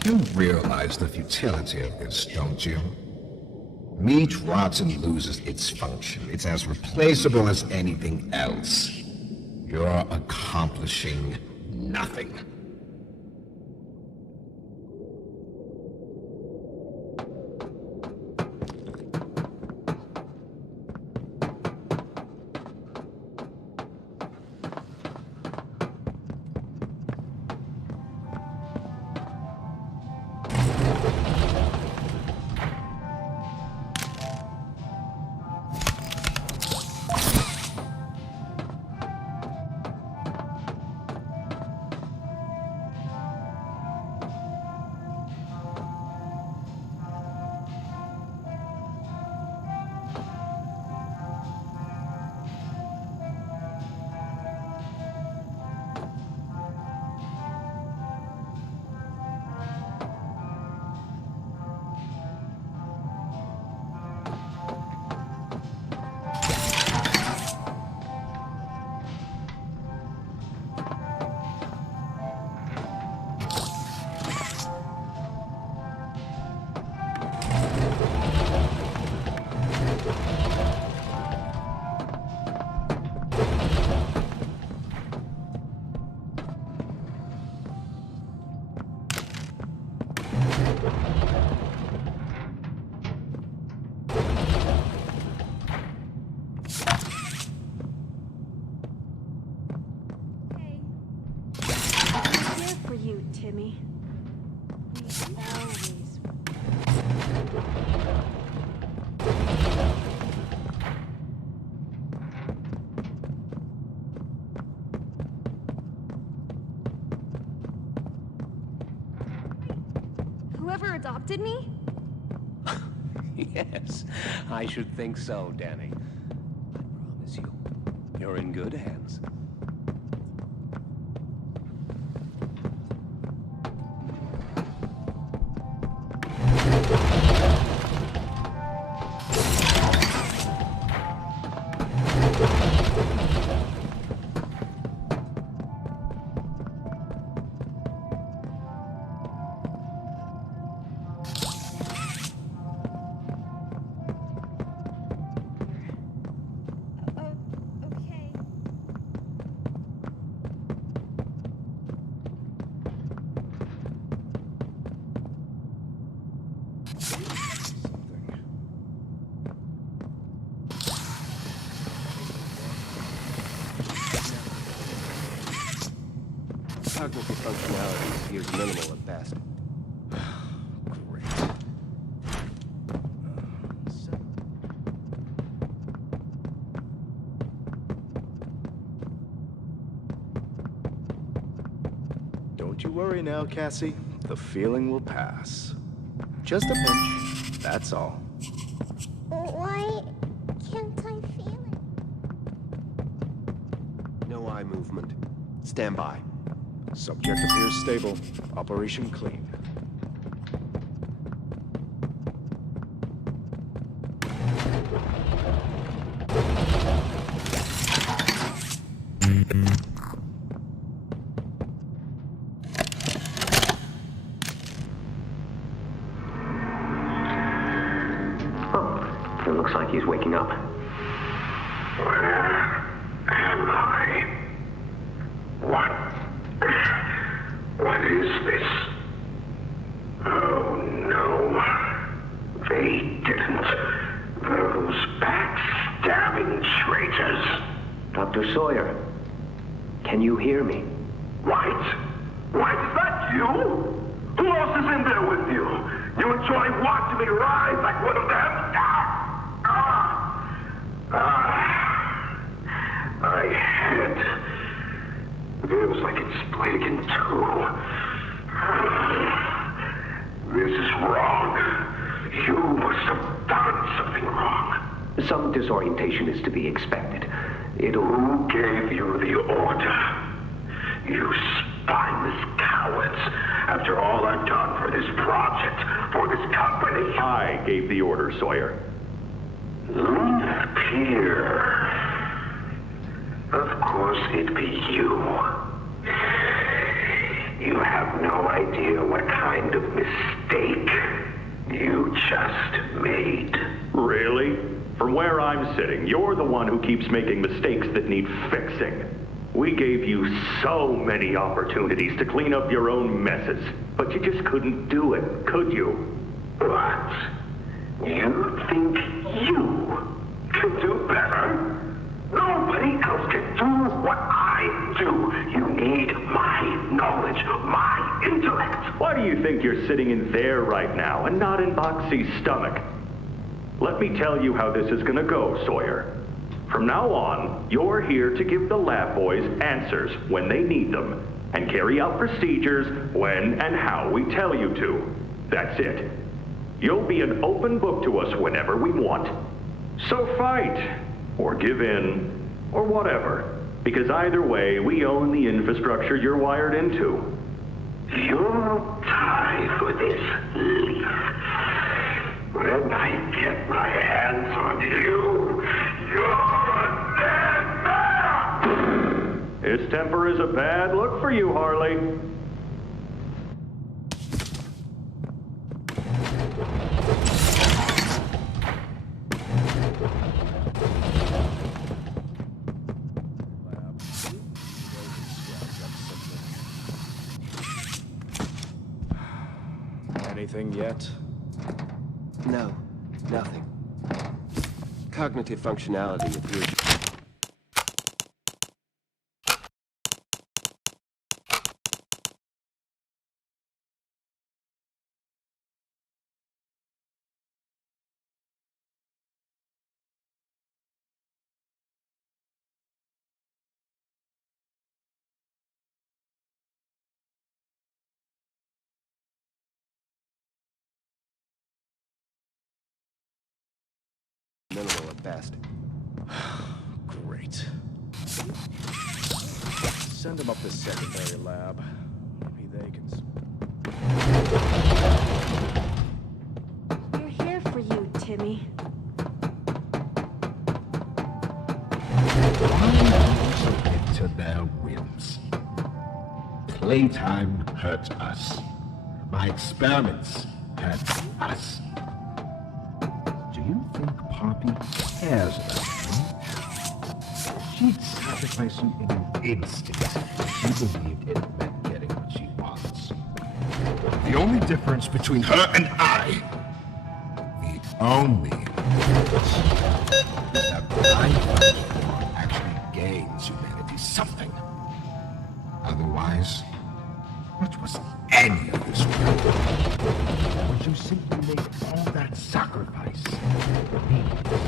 You realize the futility of this, don't you? Meat rots and loses its function. It's as replaceable as anything else. You're accomplishing nothing. Timmy. We always... Whoever adopted me? Yes, I should think so, Danny. I promise you, you're in good hands. Cognitive functionality appears minimal at best. Great. Don't you worry now, Cassie. The feeling will pass. Just a pinch, that's all. Why can't I feel it? No eye movement. Stand by. Subject appears stable. Operation clean. Oh, it looks like he's waking up. Where am I? What is this? Oh no. They didn't. Those backstabbing traitors. Dr. Sawyer, can you hear me? White? White, is that you? Who else is in there with you? You enjoy watching me rise like one of them? My head feels like it's split in two. This is wrong. You must have done something wrong. Some disorientation is to be expected. Who gave you the order? You spineless cowards. After all I've done for this project, for this company. I gave the order, Sawyer. Pierre. Of course it'd be you. You have no idea what kind of mistake you just made. Really? From where I'm sitting, you're the one who keeps making mistakes that need fixing. We gave you so many opportunities to clean up your own messes, but you just couldn't do it, could you? What? You think you can do better? Nobody else can do what I do. You need my knowledge, my intellect. Why do you think you're sitting in there right now and not in Boxy's stomach? Let me tell you how this is gonna go, Sawyer. From now on, you're here to give the lab boys answers when they need them, and carry out procedures when and how we tell you to. That's it. You'll be an open book to us whenever we want. So fight, or give in, or whatever, because either way, we own the infrastructure you're wired into. You'll die for this leaf. When I get my hands on you, you're a dead man! His temper is a bad look for you, Harley. Anything yet? No, nothing. Cognitive functionality appears. Minimal at best. Great. Send them up to secondary lab. Maybe they can... We're here for you, Timmy. Why submit to their whims? Playtime hurt us. My experiments hurt us. Do you think Poppy cares about you? She'd sacrifice you in an instant if she believed it meant getting what she wants. The only difference between her and I, the only difference, is that my platform actually gains humanity something. Otherwise, what was any of this work? Would you simply make all that sacrifice meaningless?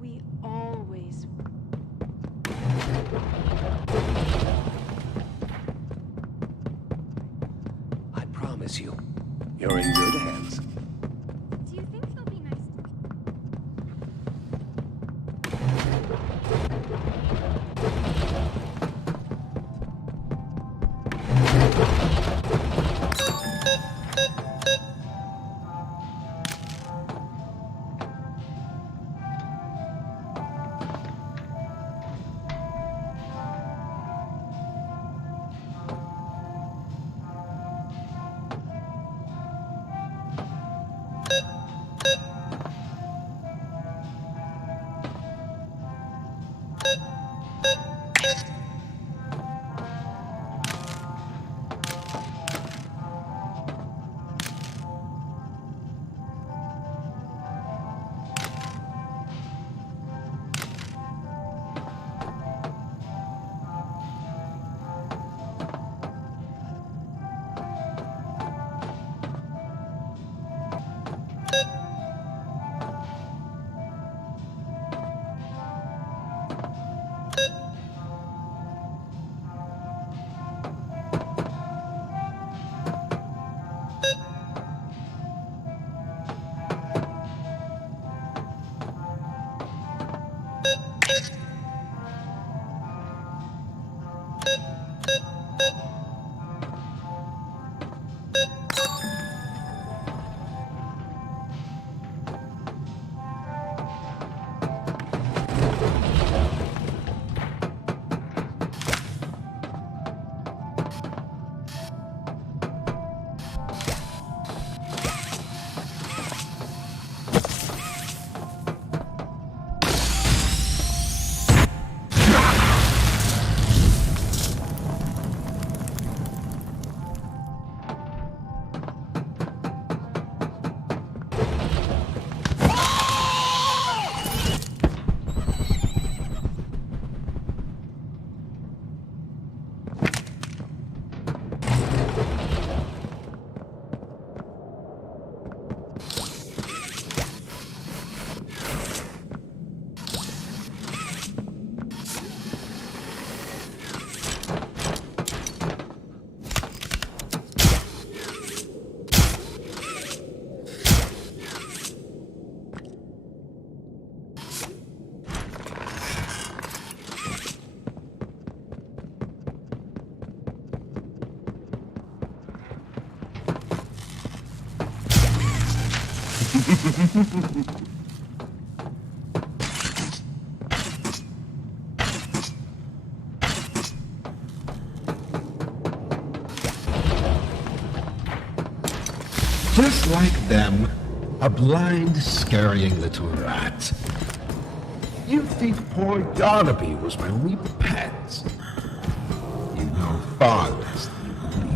We always... I promise you, you're in good hands. Do you think he'll be nice to me? Just like them, a blind, scurrying little rat. You think poor Yarnaby was my only pet? You know far less than you believe.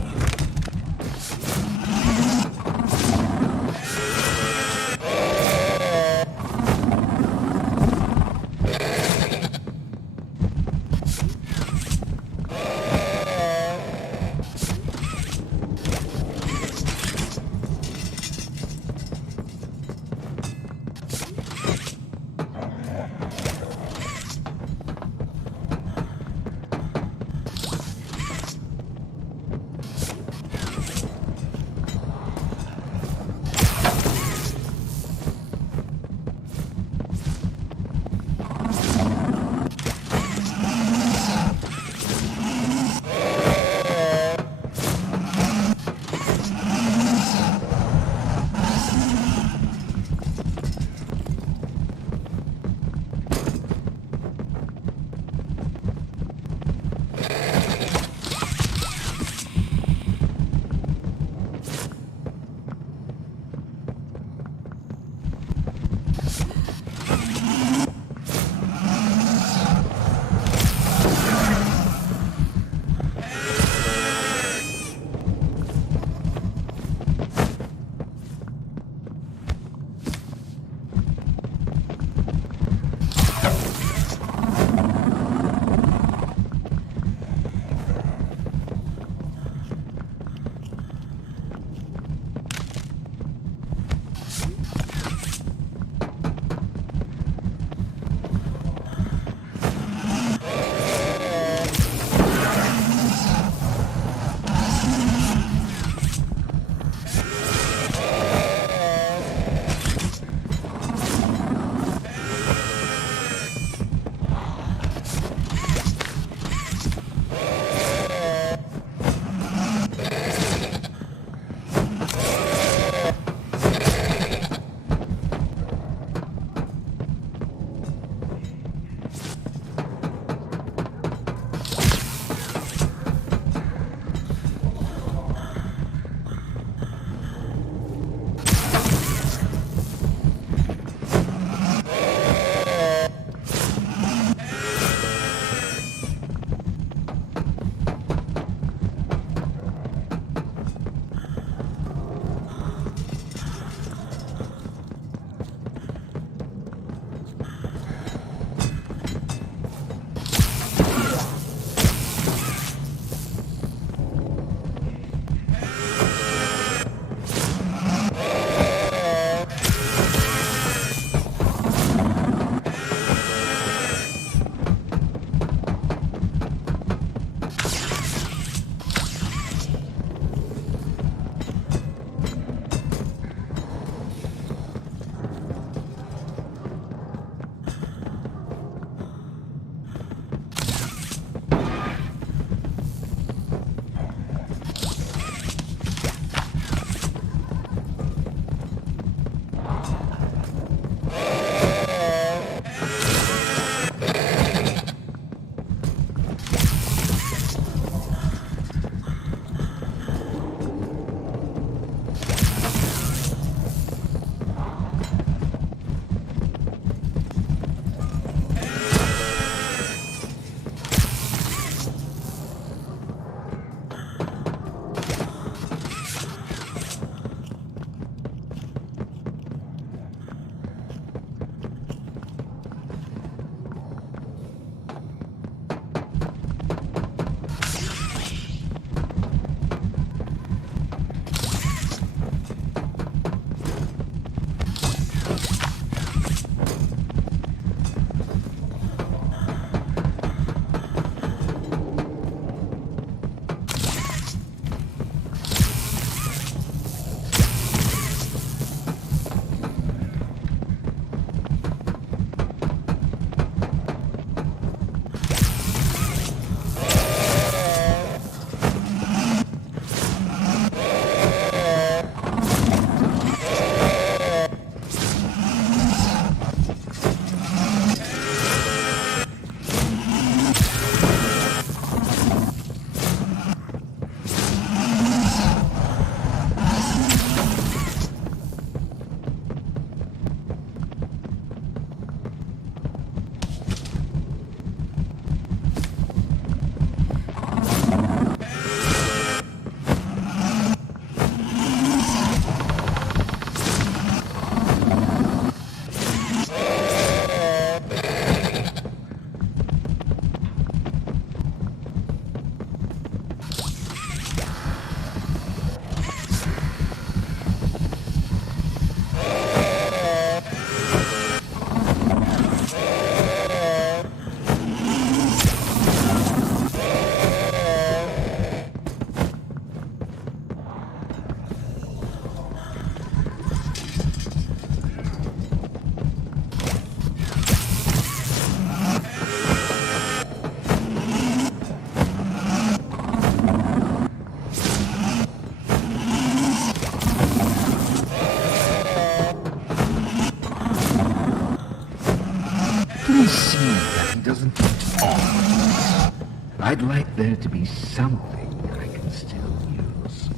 doesn't need all. I'd like there to be something I can still use.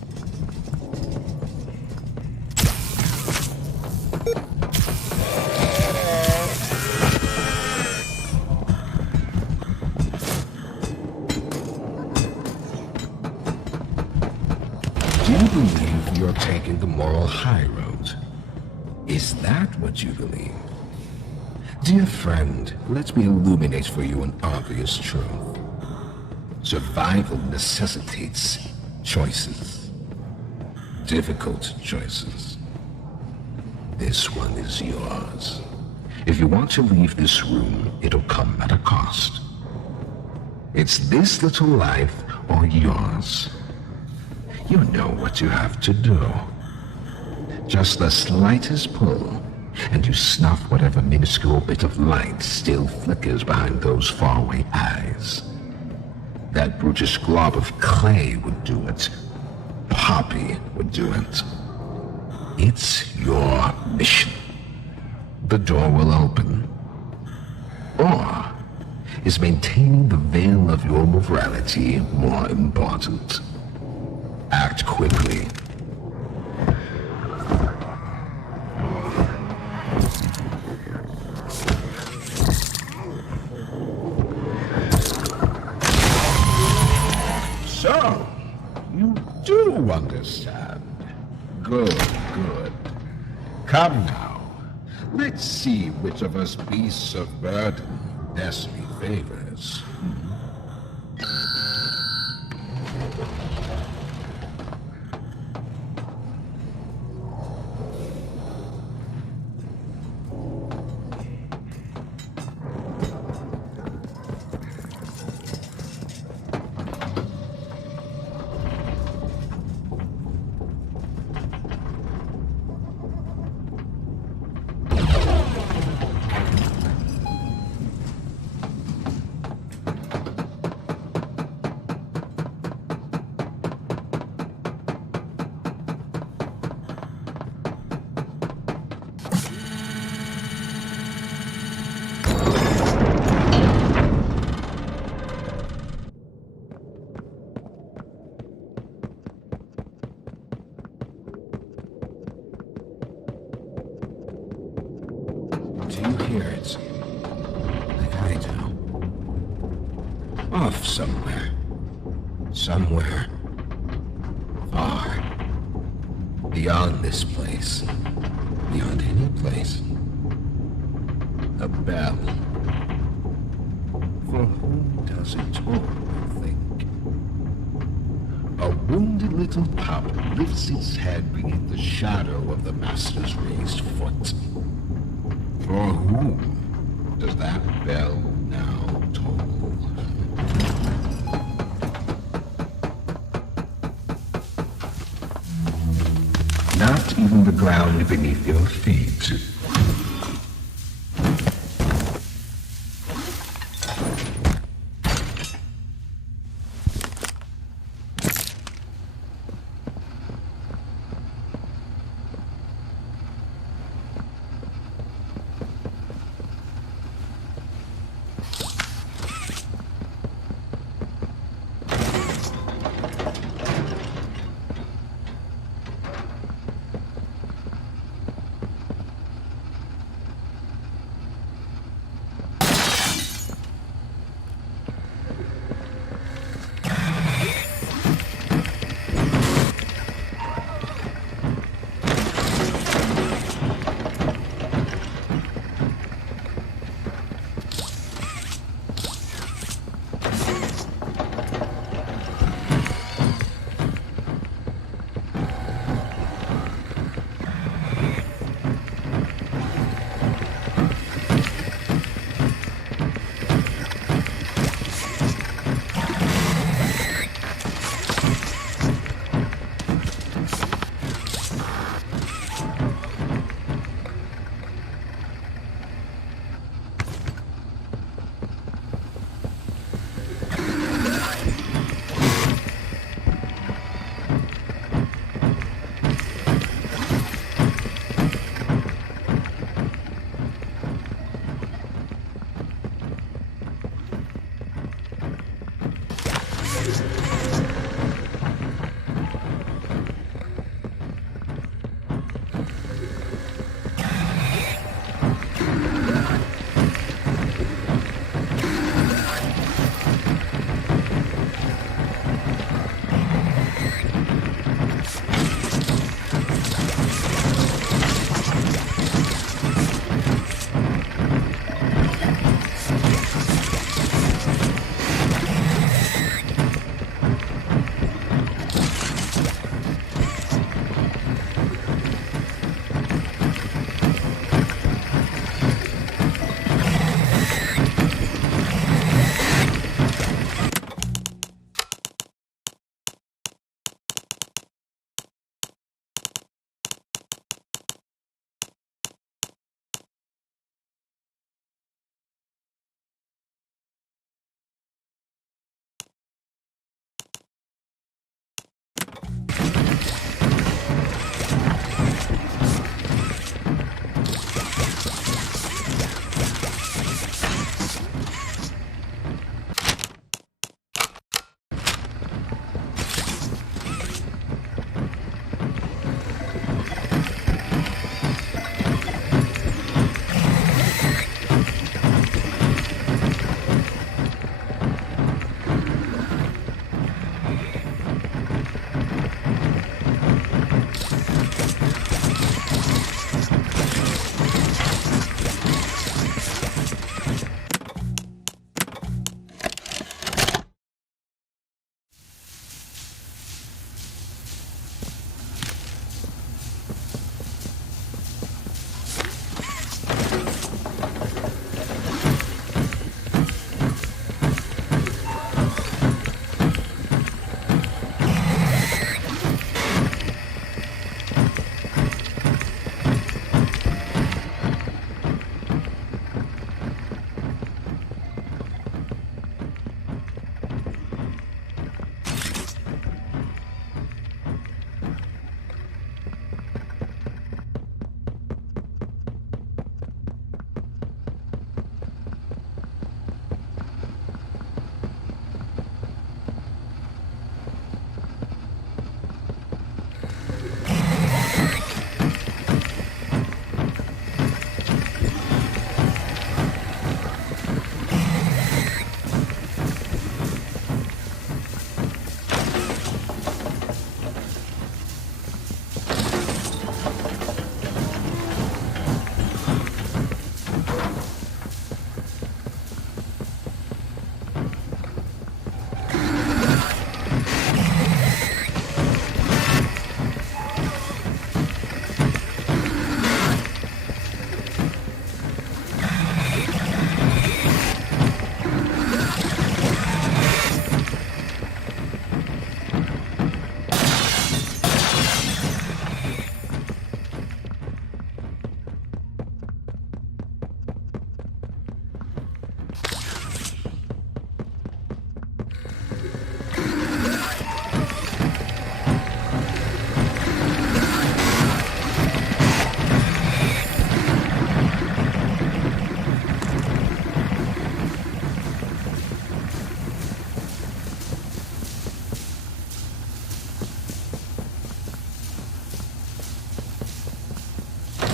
Do you believe you're taking the moral high road? Is that what you believe? Dear friend, let me illuminate for you an obvious truth. Survival necessitates choices. Difficult choices. This one is yours. If you want to leave this room, it'll come at a cost. It's this little life or yours. You know what you have to do. Just the slightest pull, and you snuff whatever minuscule bit of light still flickers behind those faraway eyes. That brutish glob of clay would do it. Poppy would do it. It's your mission. The door will open. Or is maintaining the veil of your morality more important? Act quickly. So, you do understand. Good, good. Come now. Let's see which of us beasts of burden destiny favors. Do you hear it? Like I do. Off somewhere. Somewhere. Far. Beyond this place. Beyond any place. A bell. For whom does it toll, you think? A wounded little pup lifts its head beneath the shadow of the master's raised foot. For whom does that bell now toll? Not even the ground beneath your feet.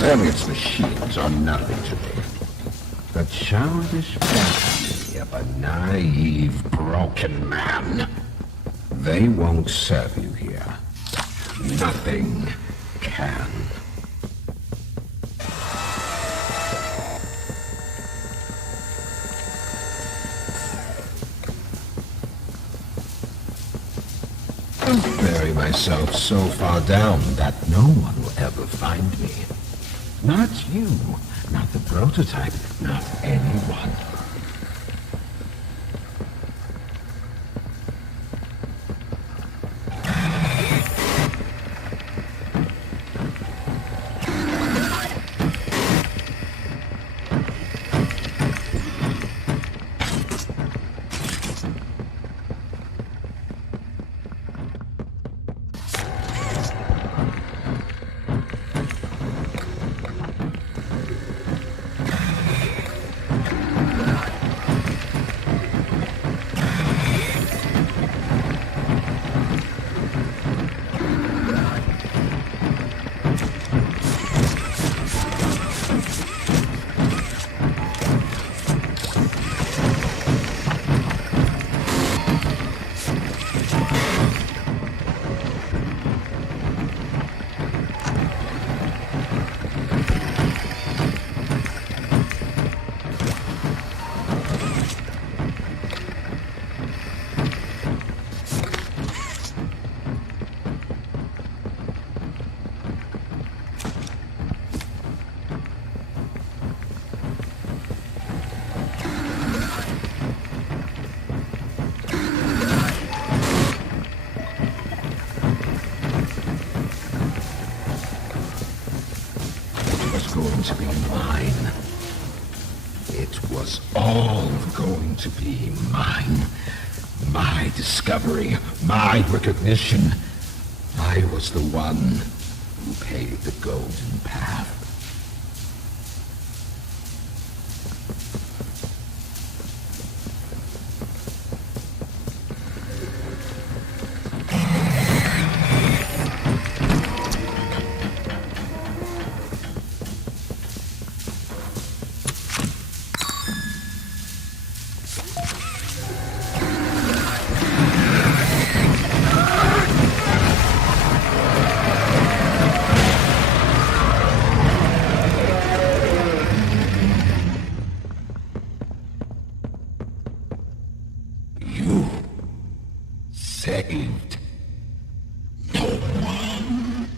Elliot's machines are nothing to me. The childish fantasy of a naive, broken man. They won't serve you here. Nothing can. I'll bury myself so far down that no one will ever find me. Not you, not the prototype, not anyone. To be mine. It was all going to be mine. My discovery, my recognition. I was the one who paved the golden path. Saved no one.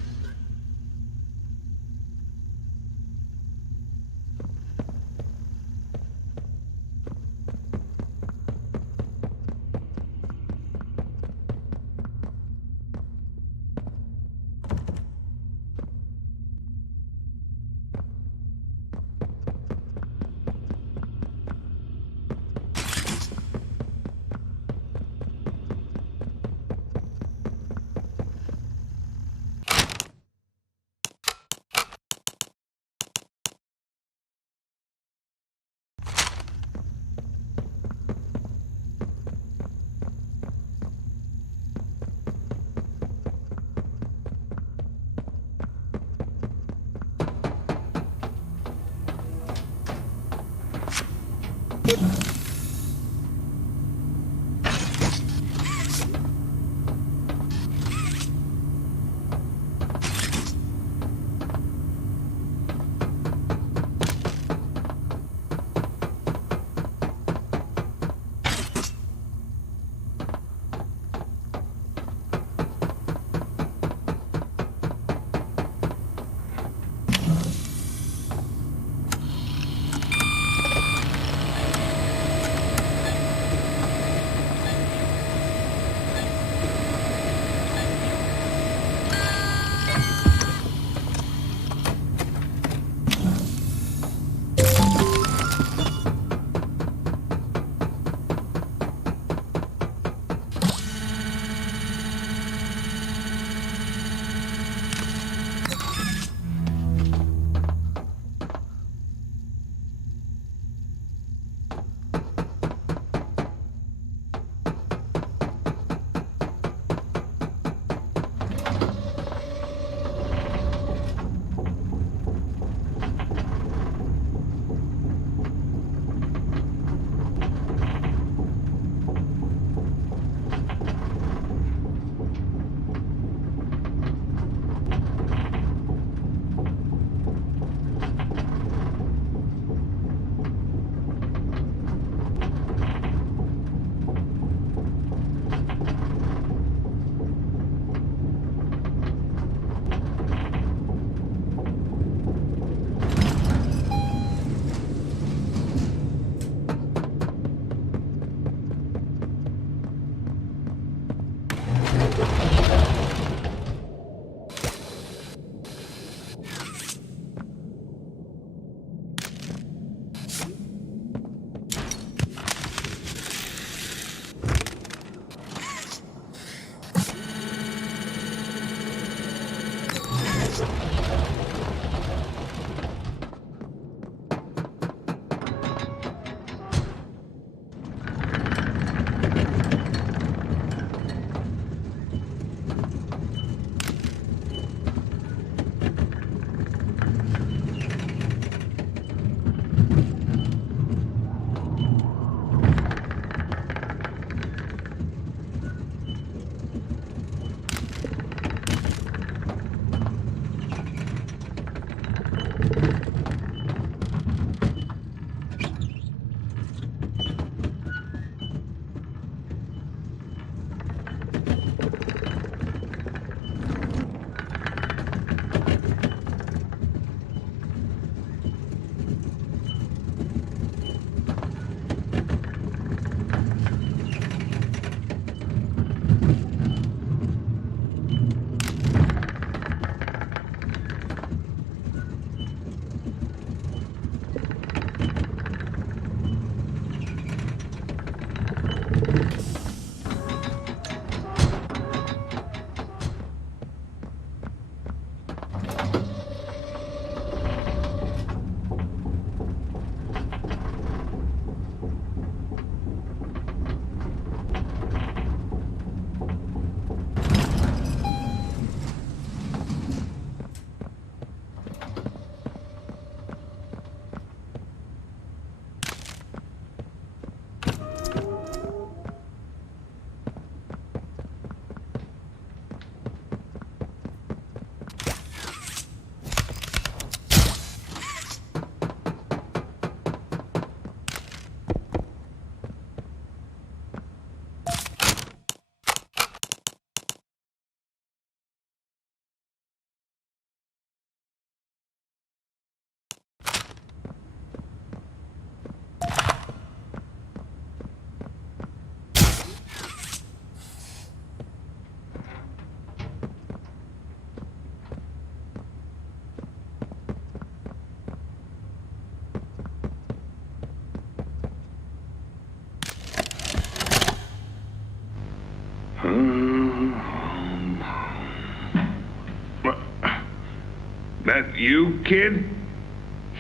you, kid?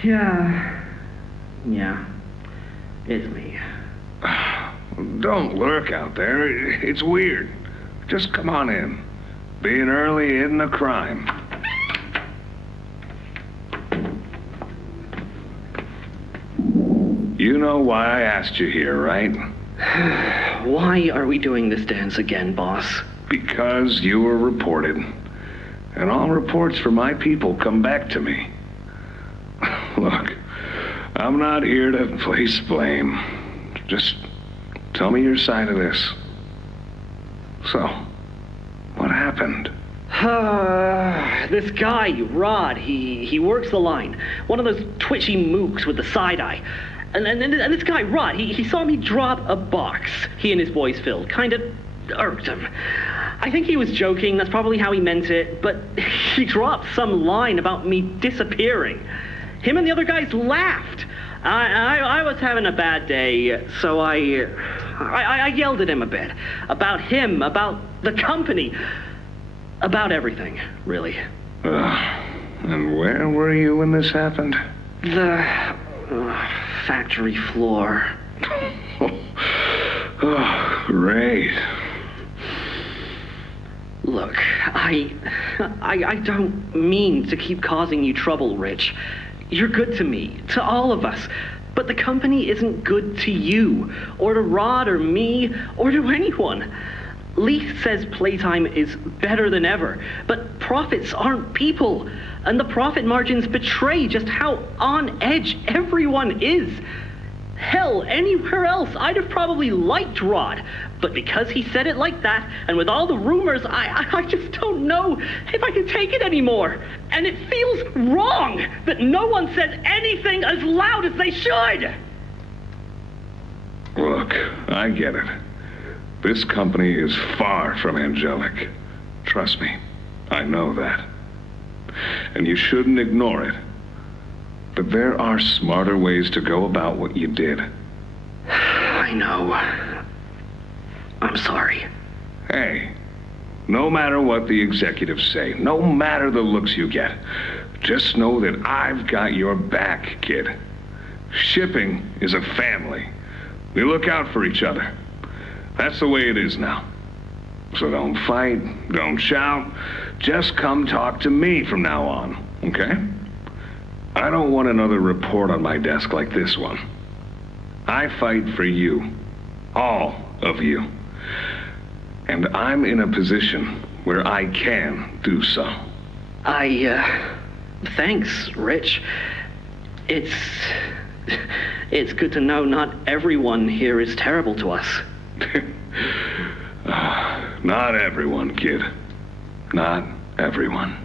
Yeah, it's me. Don't lurk out there. It's weird. Just come on in. Being early isn't a crime. You know why I asked you here, right? Why are we doing this dance again, boss? Because you were reported. And all reports for my people come back to me. Look, I'm not here to place blame. Just tell me your side of this. So, what happened? This guy, Rod, he works the line. One of those twitchy mooks with the side eye. And this guy, Rod, he saw me drop a box he and his boys filled. Kinda irked him. I think he was joking, that's probably how he meant it, but he dropped some line about me disappearing. Him and the other guys laughed. I was having a bad day, so I yelled at him a bit. About him, about the company, about everything, really. And where were you when this happened? The factory floor. Oh, great. Look, I don't mean to keep causing you trouble, Rich. You're good to me, to all of us. But the company isn't good to you, or to Rod, or me, or to anyone. Leith says Playtime is better than ever, but profits aren't people. And the profit margins betray just how on edge everyone is. Hell, anywhere else, I'd have probably liked Rod. But because he said it like that, and with all the rumors, I just don't know if I can take it anymore. And it feels wrong that no one says anything as loud as they should. Look, I get it. This company is far from angelic. Trust me, I know that. And you shouldn't ignore it. But there are smarter ways to go about what you did. I know. I'm sorry. Hey, no matter what the executives say, no matter the looks you get, just know that I've got your back, kid. Shipping is a family. We look out for each other. That's the way it is now. So don't fight, don't shout. Just come talk to me from now on, okay? I don't want another report on my desk like this one. I fight for you. All of you. And I'm in a position where I can do so. Thanks, Rich. It's good to know not everyone here is terrible to us. Not everyone, kid. Not everyone.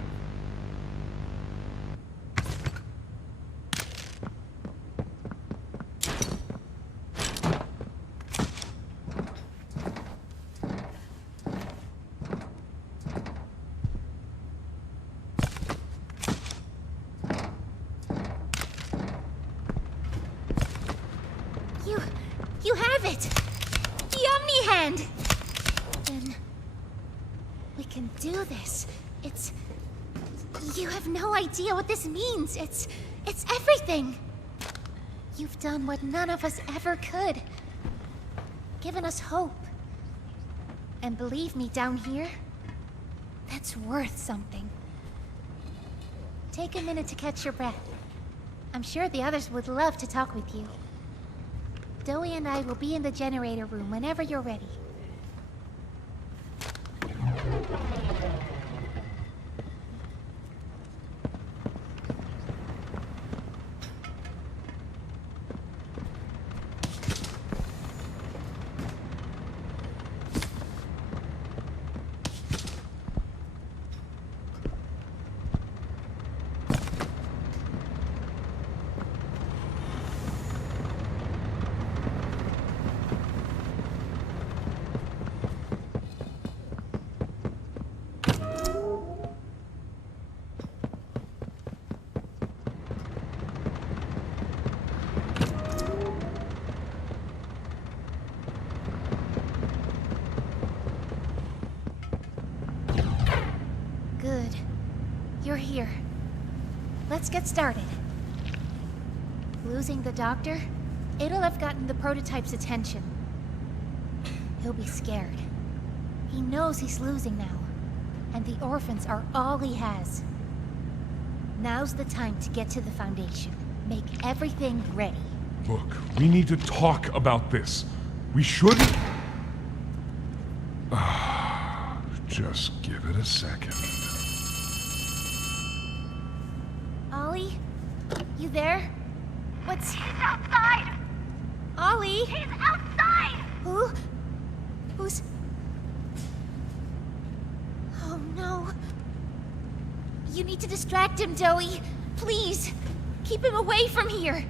You have it! The Omni Hand! Then we can do this. You have no idea what this means. It's everything. You've done what none of us ever could. Given us hope. And believe me, down here, that's worth something. Take a minute to catch your breath. I'm sure the others would love to talk with you. Dowie and I will be in the generator room whenever you're ready. let's get started. Losing the doctor? It'll have gotten the prototype's attention. He'll be scared. He knows he's losing now, and the orphans are all he has. Now's the time to get to the Foundation. Make everything ready. Look, we need to talk about this. We shouldn't... Just give it a second. Ollie? You there? What's... He's outside! Ollie? He's outside! Who? Who's... Oh no. You need to distract him, Joey. Please. Keep him away from here.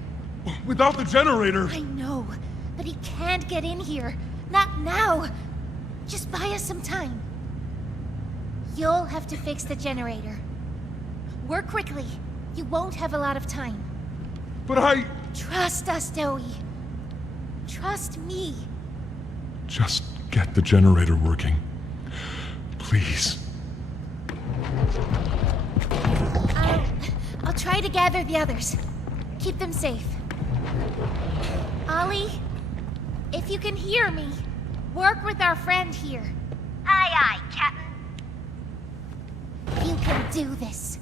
Without the generator... I know, but he can't get in here. Not now. Just buy us some time. You'll have to fix the generator. Work quickly. You won't have a lot of time. But I... Trust us, Joey. Trust me. Just get the generator working. Please. I'll try to gather the others. Keep them safe. Ollie, if you can hear me, work with our friend here. Aye, aye, Captain. You can do this.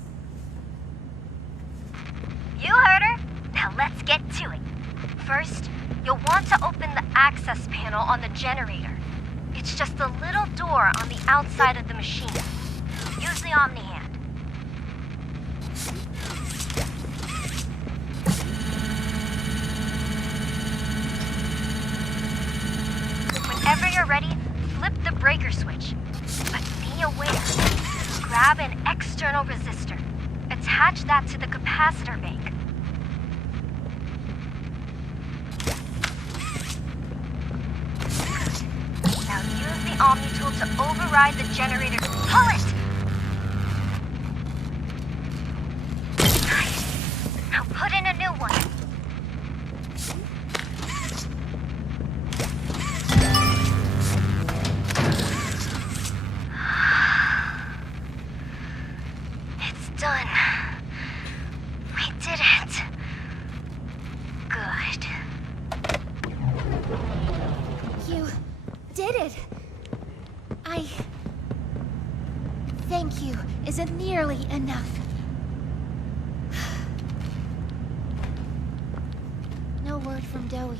You heard her. Now let's get to it. First, you'll want to open the access panel on the generator. It's just a little door on the outside of the machine. Use the Omni hand. Whenever you're ready, flip the breaker switch. But be aware. Grab an external resistor. Attach that to the capacitor bank. Now use the Omni tool to override the generator. Pull it! Nice. Now put in a new one. It's done. We did it. Good. You did it. Thank you isn't nearly enough. No word from Dowie.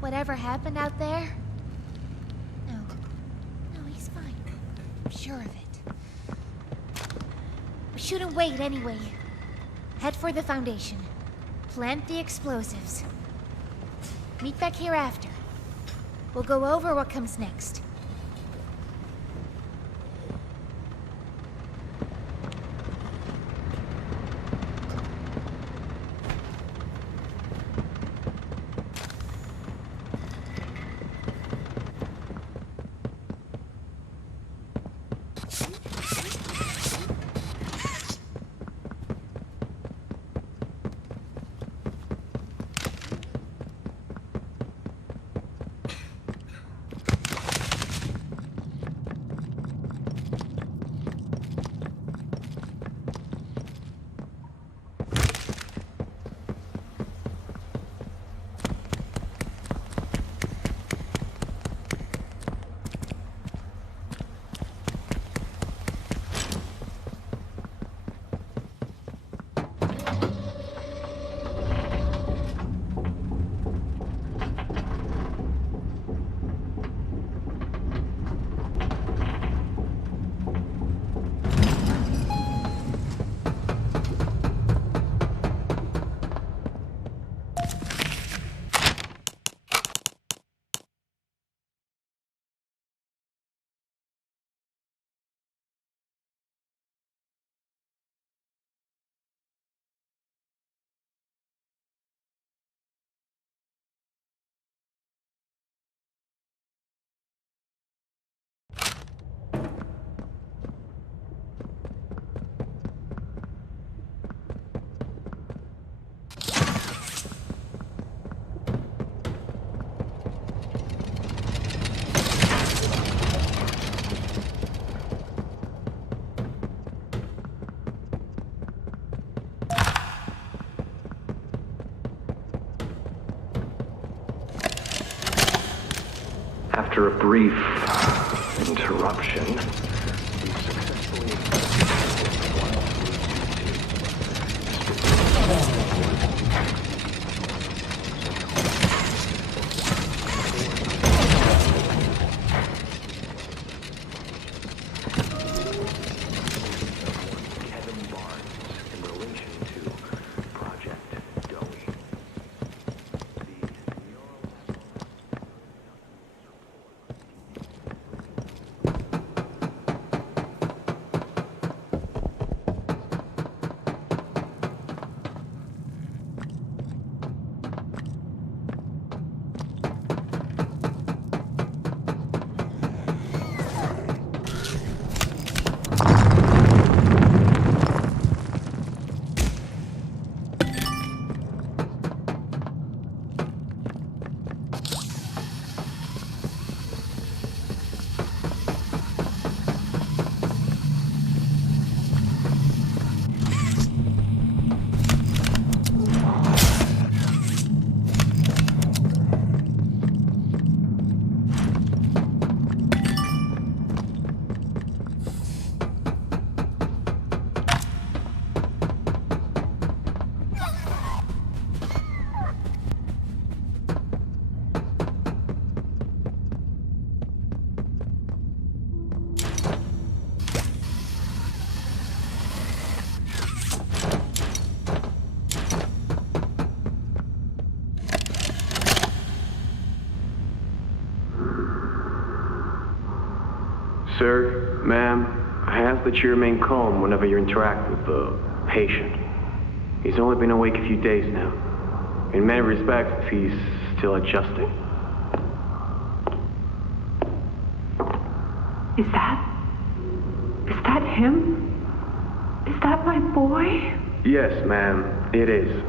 Whatever happened out there? No, he's fine. I'm sure of it. We shouldn't wait anyway. Head for the Foundation. Plant the explosives. Meet back here after. We'll go over what comes next. After a brief interruption, we successfully Sir, ma'am, I ask that you remain calm whenever you interact with the patient. He's only been awake a few days now. In many respects, he's still adjusting. Is that him? Is that my boy? Yes, ma'am, it is.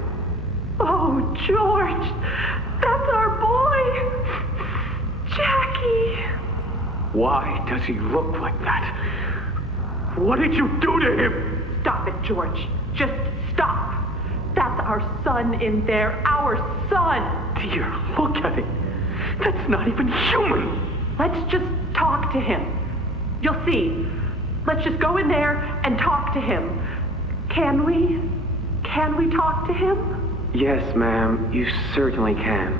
Oh, George! That's our boy! Jackie! Why does he look like that? What did you do to him? Stop it, George. Just stop. That's our son in there. Our son! Dear, look at it. That's not even human. Let's just talk to him. You'll see. Let's just go in there and talk to him. Can we? Can we talk to him? Yes, ma'am, you certainly can.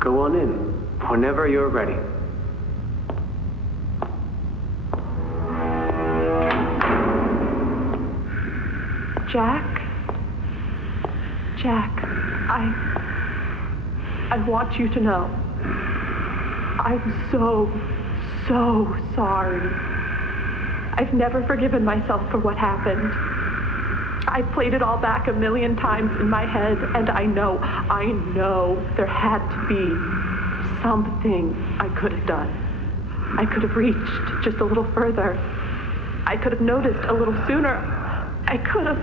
Go on in, whenever you're ready. Jack, I want you to know. I'm so sorry. I've never forgiven myself for what happened. I played it all back 1,000,000 times in my head, and I know there had to be something I could have done. I could have reached just a little further. I could have noticed a little sooner. I could have...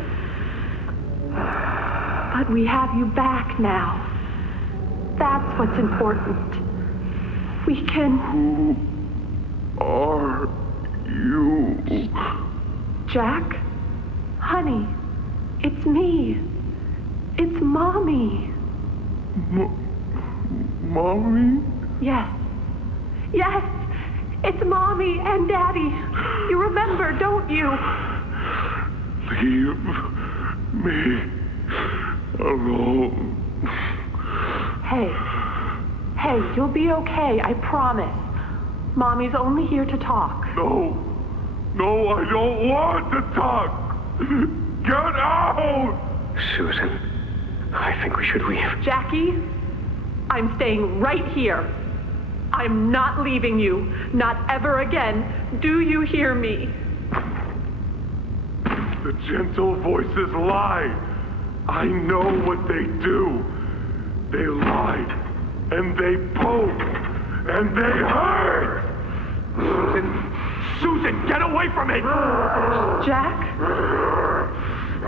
But we have you back now. That's what's important. We can... Who are you? Jack? Honey, it's me. It's Mommy. Mommy? Yes. Yes! It's Mommy and Daddy. You remember, don't you? Leave me alone. Hey, you'll be okay, I promise. Mommy's only here to talk. No, I don't want to talk. Get out! Susan, I think we should leave. Jackie, I'm staying right here. I'm not leaving you. Not ever again. Do you hear me? The gentle voices lie. I know what they do. They lie, and they poke, and they hurt. Susan, get away from me! Jack?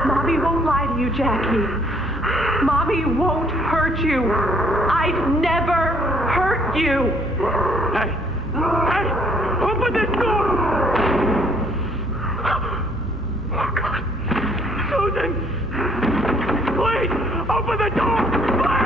Mommy won't lie to you, Jackie. Mommy won't hurt you. I'd never hurt you. Hey! Open this door! Oh, God. Susan! Please! Open the door! Please!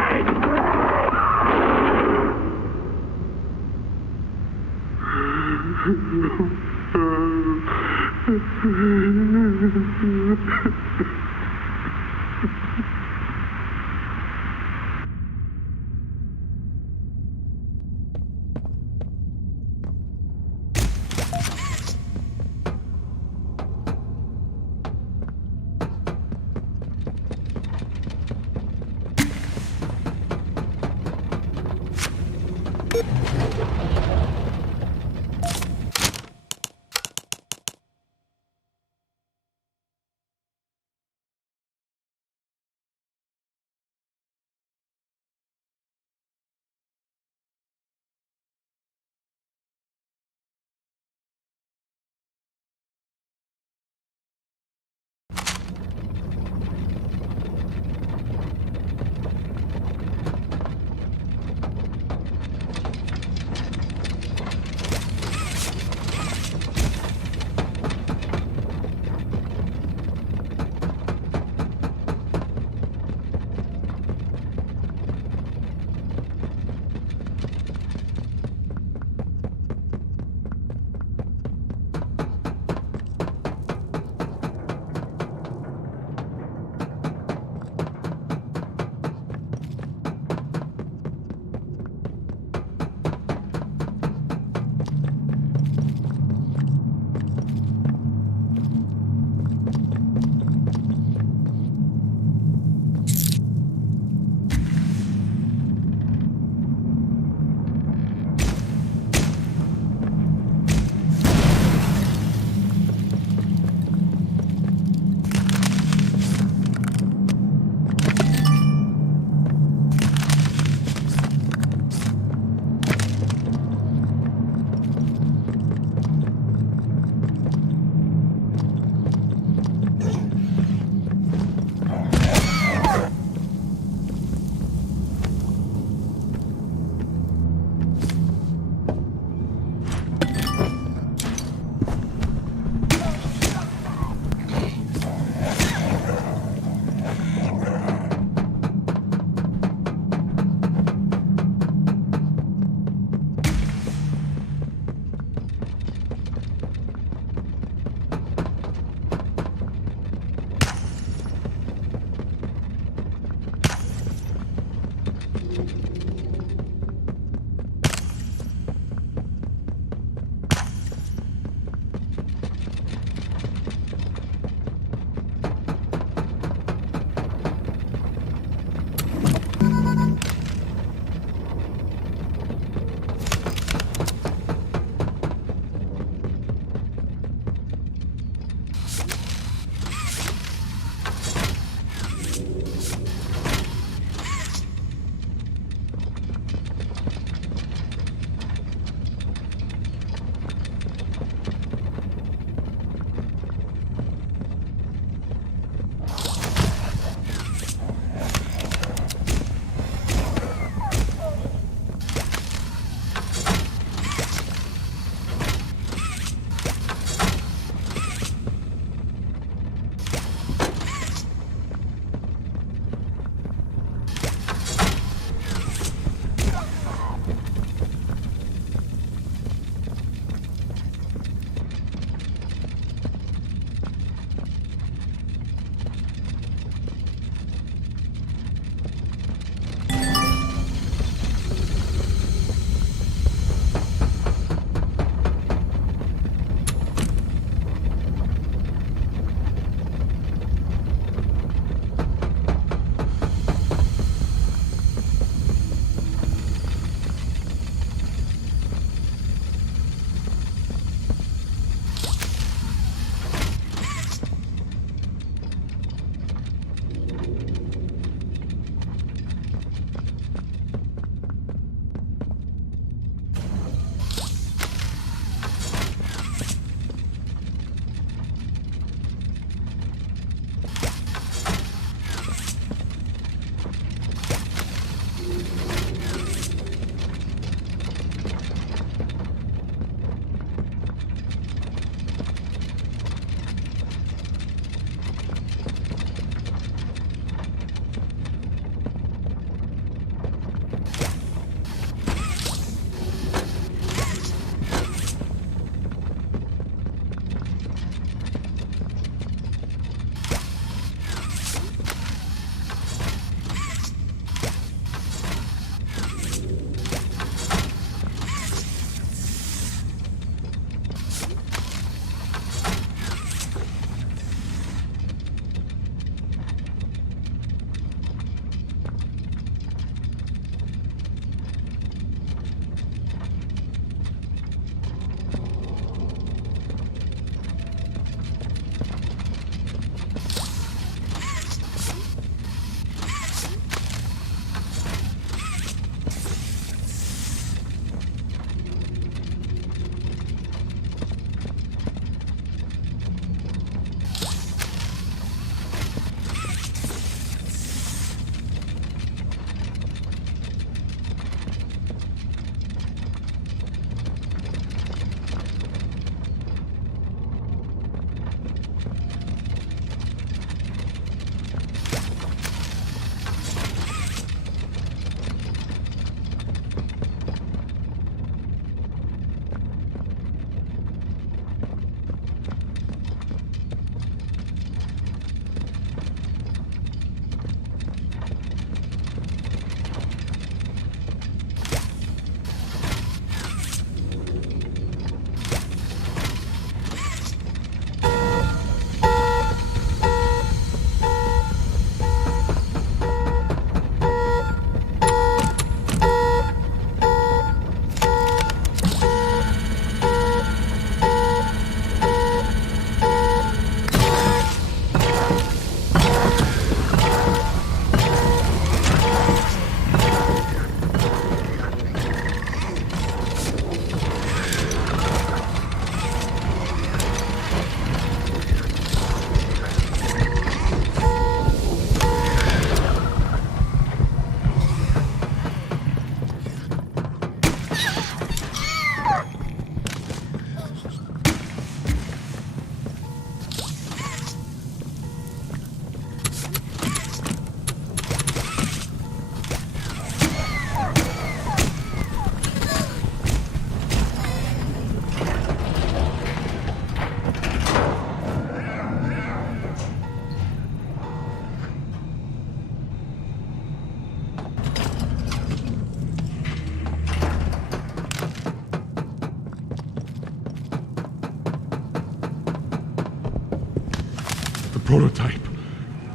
prototype.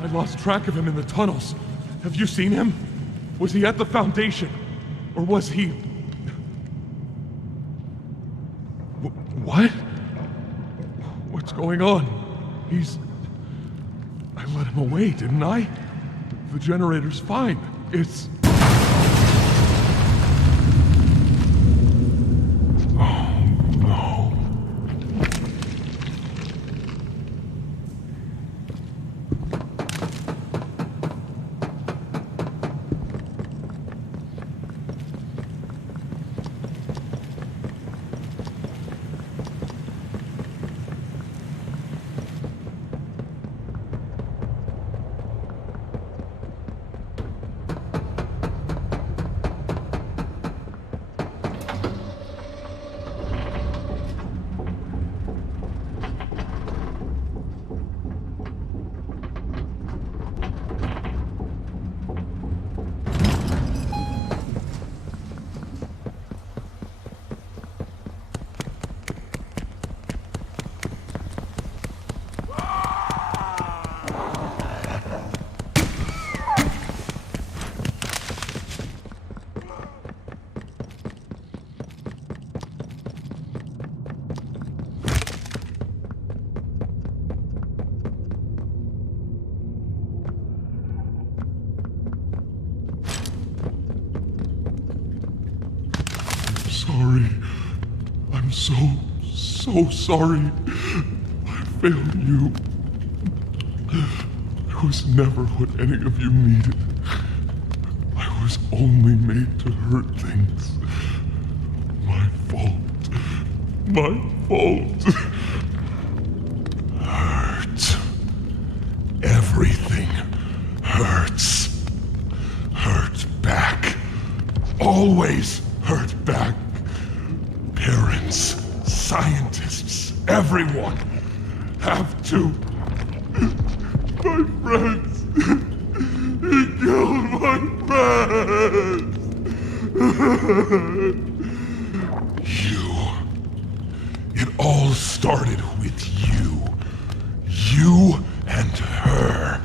I lost track of him in the tunnels. Have you seen him? Was he at the Foundation? Or was he... What? What's going on? I let him away, didn't I? The generator's fine. It's... Sorry. I'm so sorry. I failed you. I was never what any of you needed. I was only made to hurt things. My fault. My fault. Hurt. Everything hurts. Hurt back. Always hurt back. Parents, scientists, everyone have to. My friends. He killed my friends. You. It all started with you. You and her.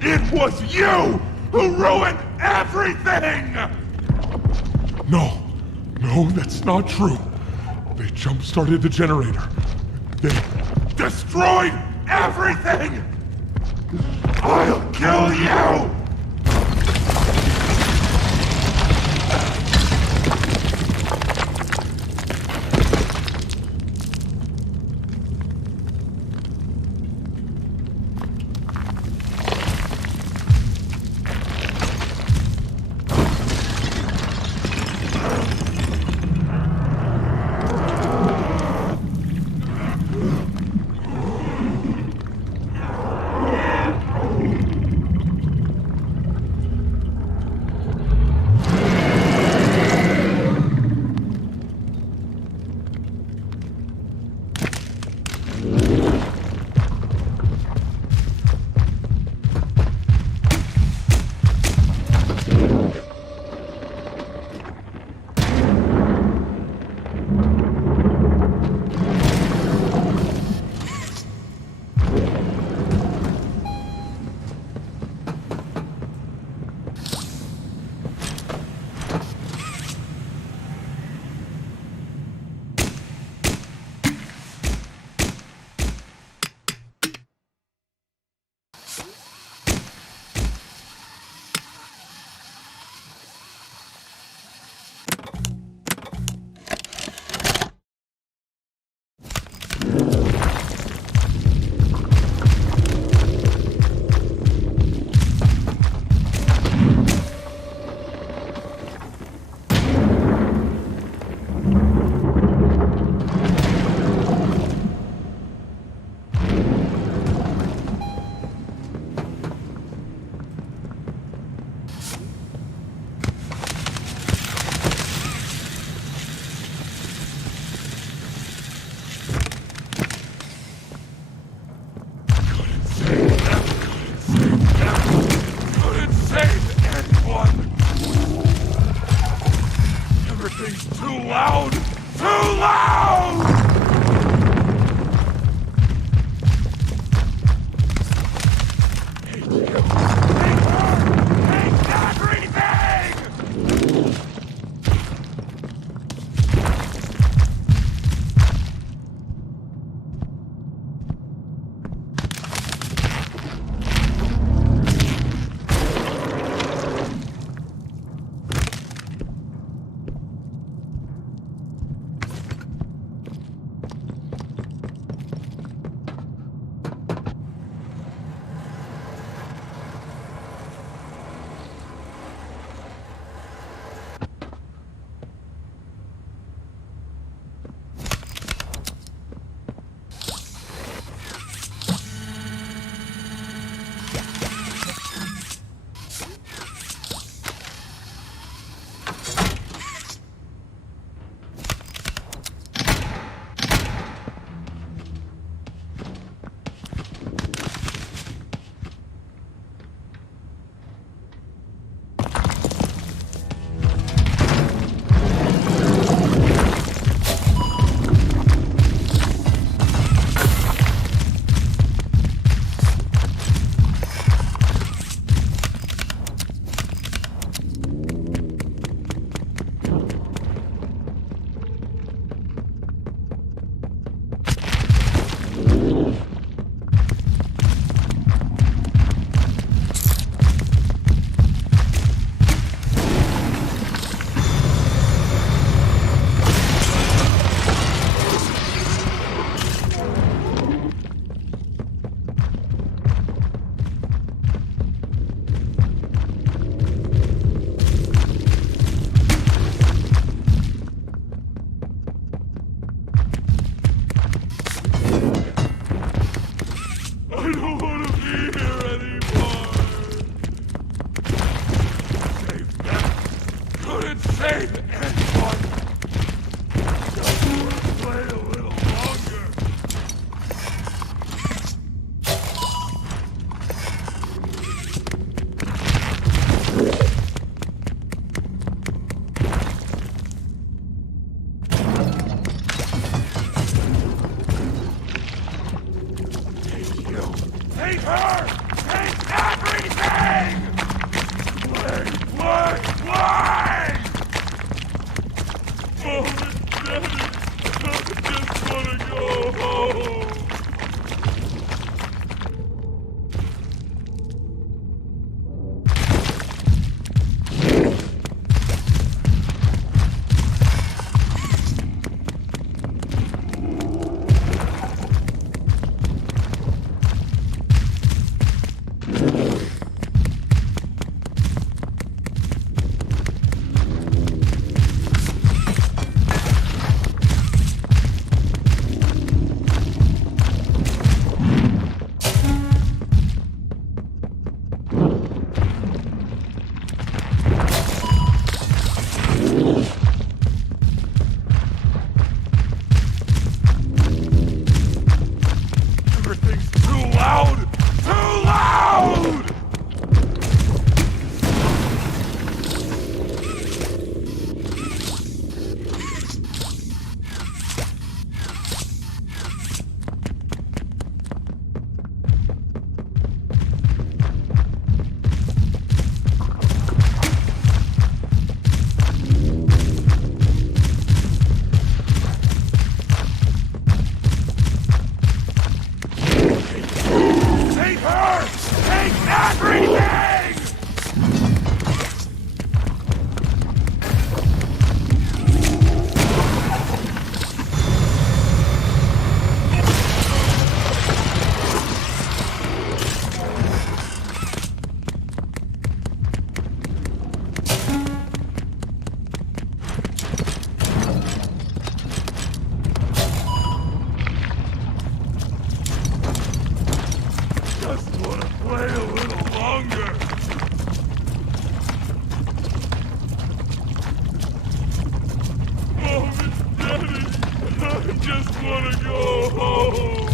It was you who ruined everything! No, that's not true. They jump-started the generator. They destroyed everything! I'll kill you! her! Take everything! Play! Oh, Daddy, I just wanna go home. Everything's too loud! Too loud! Take her! Take everything! Just wanna play a little longer. Oh, Miss Daddy, I just wanna go home.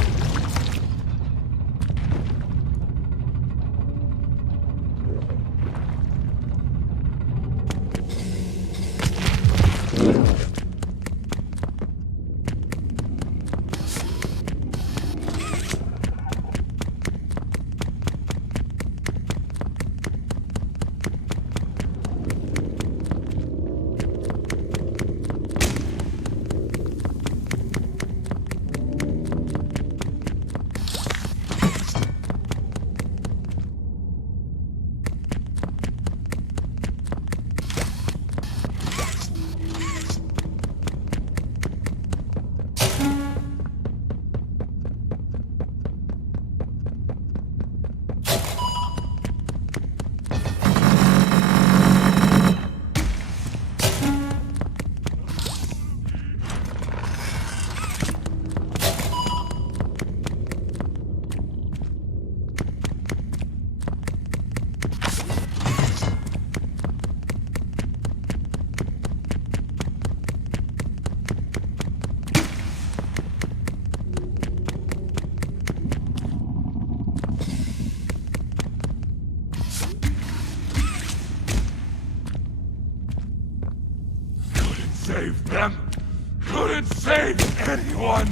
Save them! Couldn't save anyone!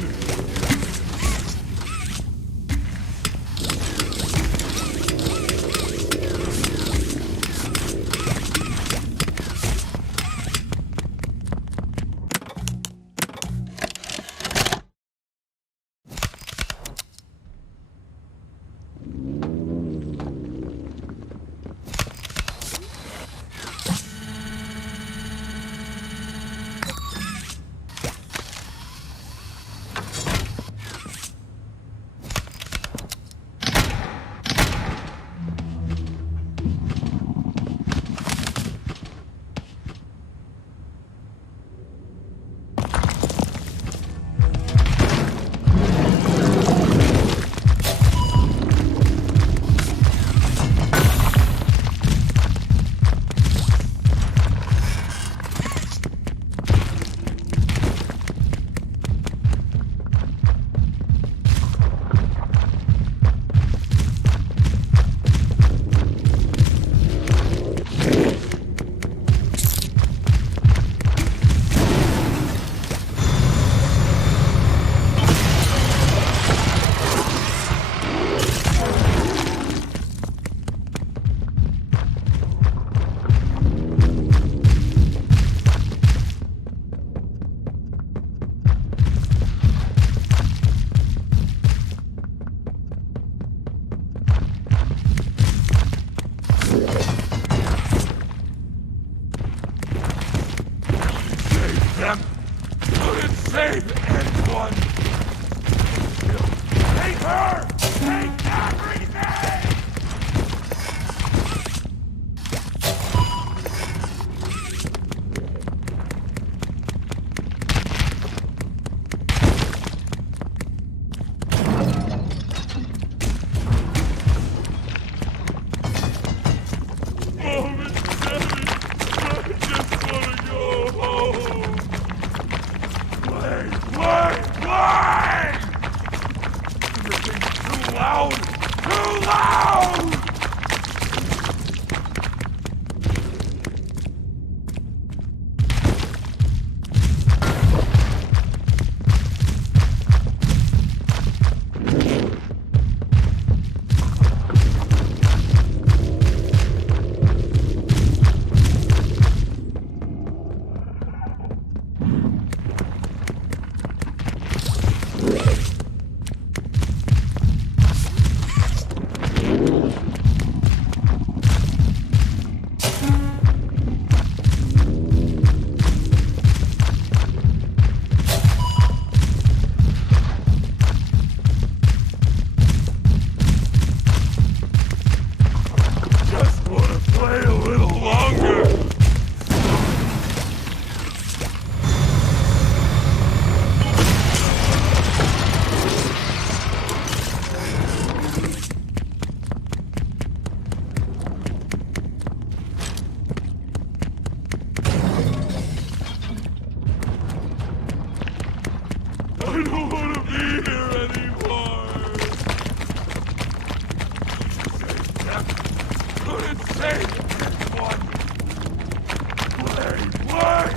Save this one!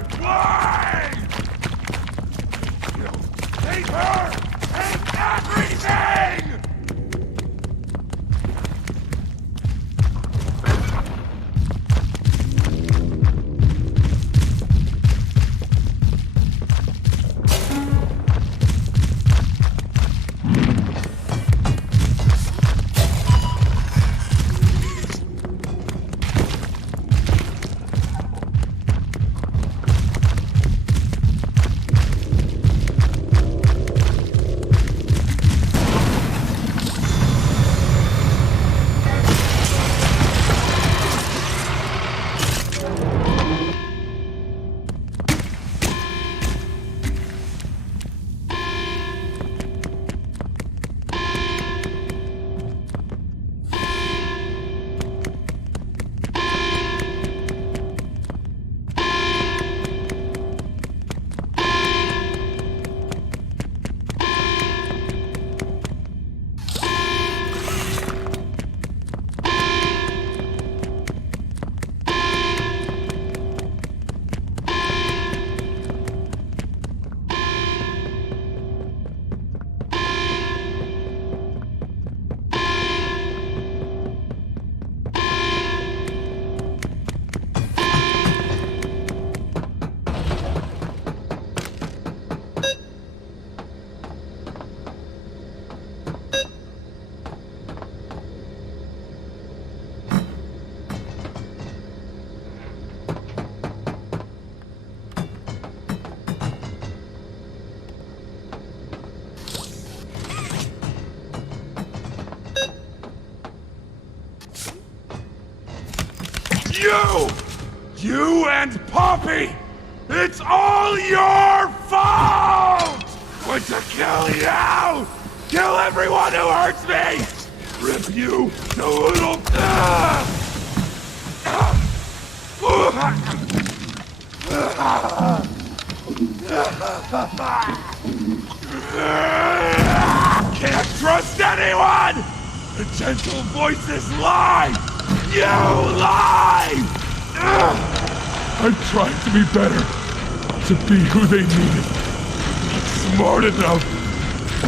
Play! You take her! Take everything! You and Poppy! It's all your fault! Want to kill you! Kill everyone who hurts me! Rip you to little... Can't trust anyone! The gentle voices lie! You lie! I'm trying to be better, to be who they needed. Not smart enough,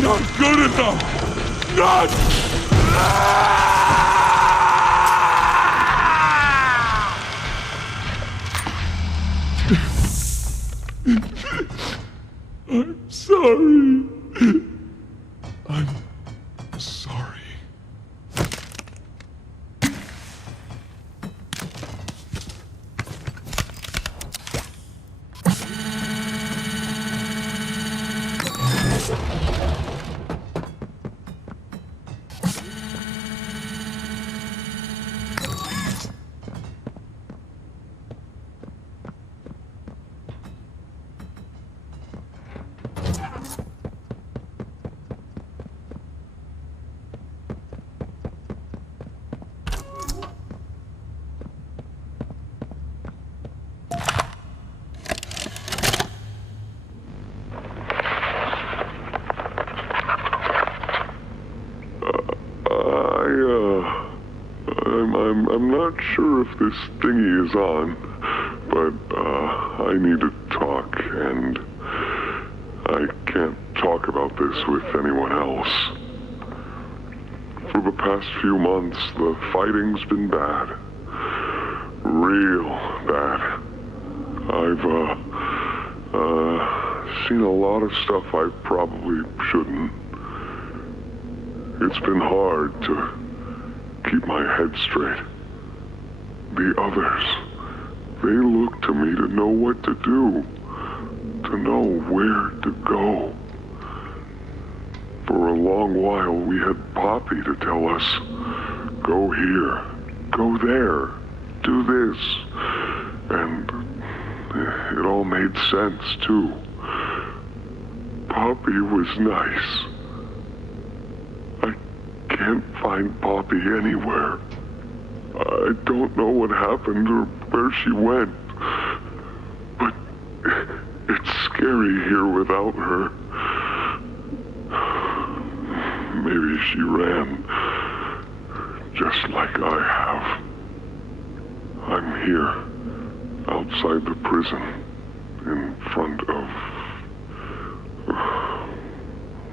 not good enough, not... I'm sorry. I'm sorry. I'm not sure if this thingy is on, but I need to talk, and I can't talk about this with anyone else. For the past few months, the fighting's been bad. Real bad. I've seen a lot of stuff I probably shouldn't. It's been hard to keep my head straight. The others, they look to me to know what to do, to know where to go. For a long while, we had Poppy to tell us, go here, go there, do this. And it all made sense, too. Poppy was nice. I can't find Poppy anywhere. I don't know what happened or where she went. But it's scary here without her. Maybe she ran, just like I have. I'm here, outside the prison, in front of...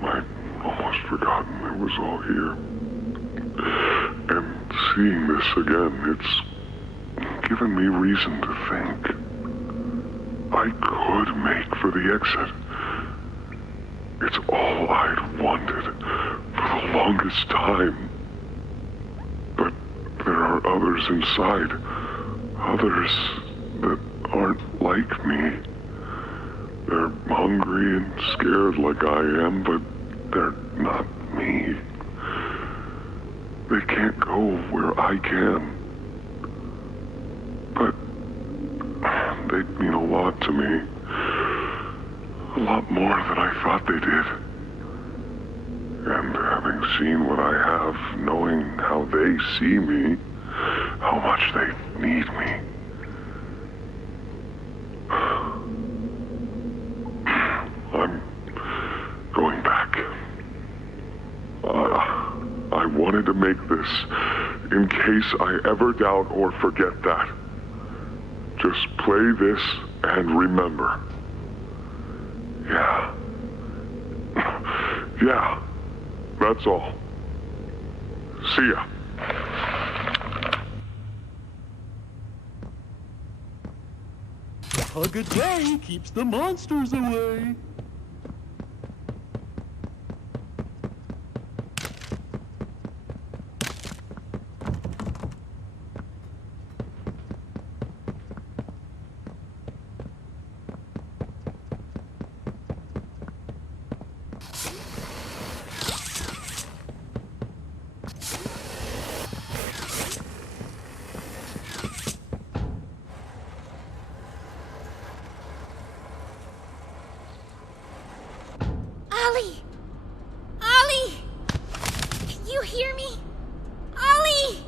I'd almost forgotten it was all here. And seeing this again, it's given me reason to think. I could make for the exit. It's all I'd wanted for the longest time. But there are others inside. Others that aren't like me. They're hungry and scared like I am, but they're not me. They can't go where I can. But they'd mean a lot to me. A lot more than I thought they did. And having seen what I have, knowing how they see me, how much they need me. I'm going back. I wanted to make this in case I ever doubt or forget that. Just play this and remember. Yeah. Yeah. That's all. See ya. A hug a day keeps the monsters away. Ollie! Ollie! Can you hear me? Ollie!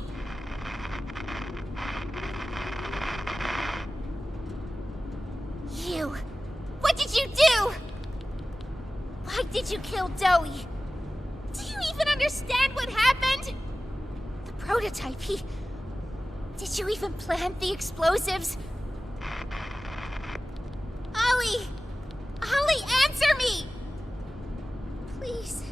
You! What did you do? Why did you kill Dowie? Do you even understand what happened? The prototype, Did you even plant the explosives? Ollie! Ollie, answer me! Please.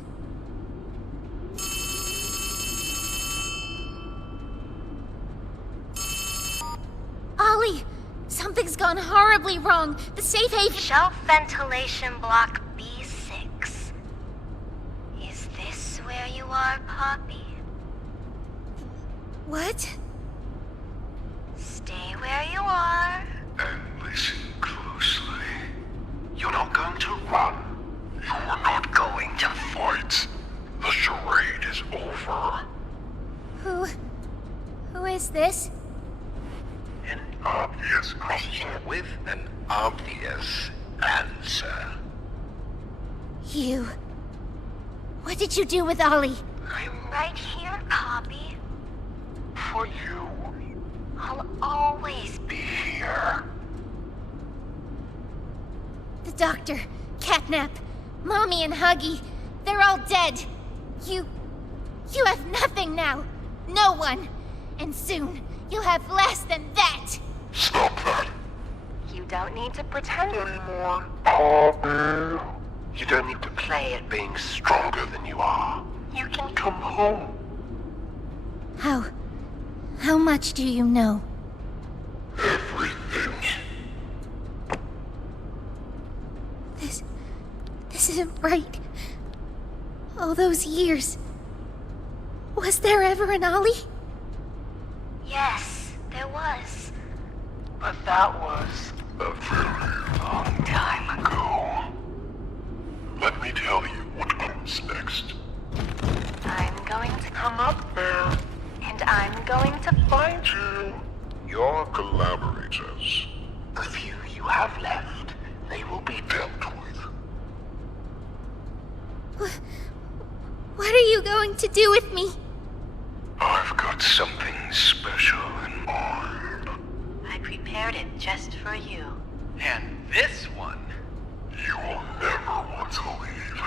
Ollie! Something's gone horribly wrong. The safe haven... Shelf ventilation block B6. Is this where you are, Poppy? What? Stay where you are. And listen closely. You're not going to run. You're not going to fight. The charade is over. Who is this? An obvious question with an obvious answer. You. What did you do with Ollie? I'm right here, Poppy. For you. I'll always be here. The doctor, Catnap, Mommy and Huggy, they're all dead. You have nothing now. No one. And soon, you'll have less than that. Stop that. You don't need to pretend anymore. Poppy. You don't need to play at being stronger than you are. You can come home. How much do you know? Everything. This isn't right. All those years. Was there ever an Ollie? Yes, there was. But that was a very long time ago. Let me tell you what comes next. I'm going to come up there. And I'm going to find you. Your collaborators. The few you have left, they will be dealt with. What are you going to do with me? I've got something special in mind. I prepared it just for you. And this one, you will never want to leave.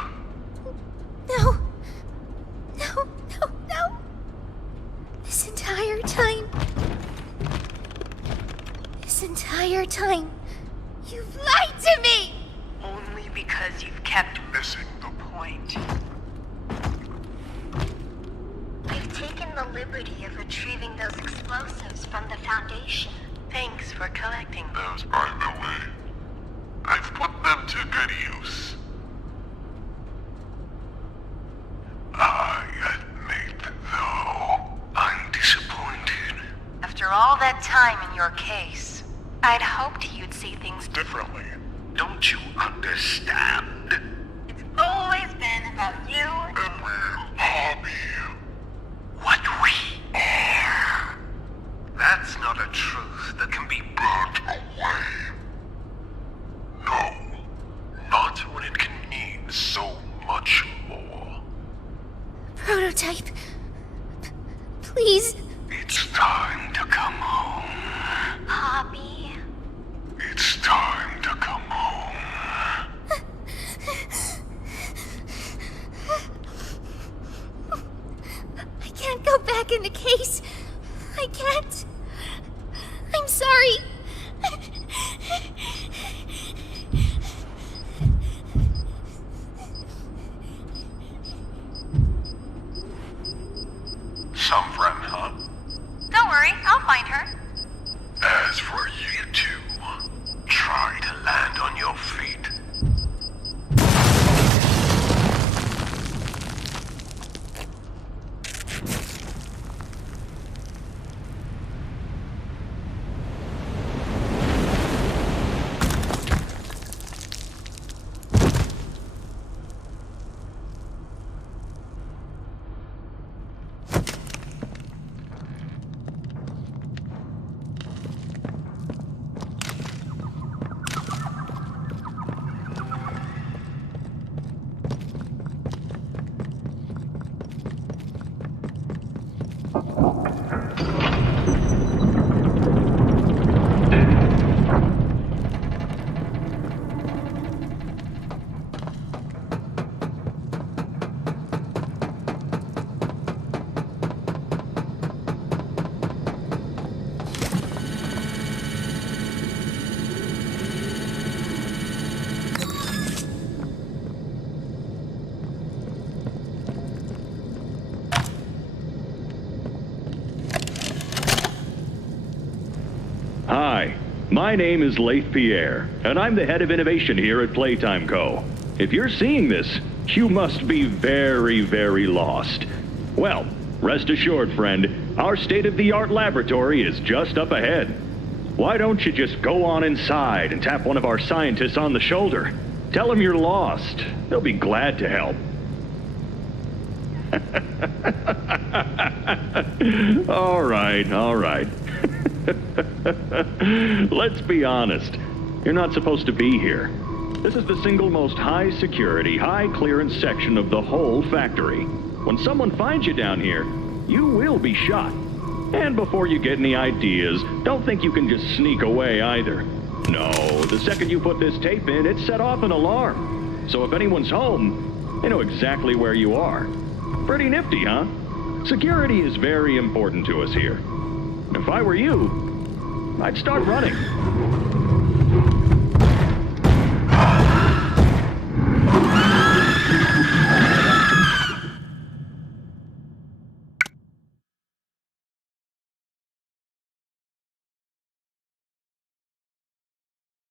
No. This entire time, This entire time, you've lied to me! Only because you've kept missing the point. We've taken the liberty of retrieving those explosives from the Foundation. Thanks for collecting Those, by the way. I've put them to good use. I admit, though, I'm disappointed. After all that time in your case, I'd hoped you'd see things Differently. Don't you understand? It's always been about you And we're hobby. What we are. That's not a truth that can be burnt away. No. Not when it can mean so much more. Prototype. Please. It's time to come home. Hobby. It's time to come home. I can't go back in the case. I can't. I'm sorry. Some friend, huh? Don't worry, I'll find her. As for you two, try to land on your feet. Hi, my name is Leif Pierre, and I'm the head of innovation here at Playtime Co. If you're seeing this, you must be very, very lost. Well, rest assured, friend, our state-of-the-art laboratory is just up ahead. Why don't you just go on inside and tap one of our scientists on the shoulder? Tell them you're lost. They'll be glad to help. All right. Let's be honest. You're not supposed to be here. This is the single most high security, high clearance section of the whole factory. When someone finds you down here, you will be shot. And before you get any ideas, don't think you can just sneak away either. No, the second you put this tape in, it set off an alarm. So if anyone's home, they know exactly where you are. Pretty nifty, huh? Security is very important to us here. If I were you, I'd start running.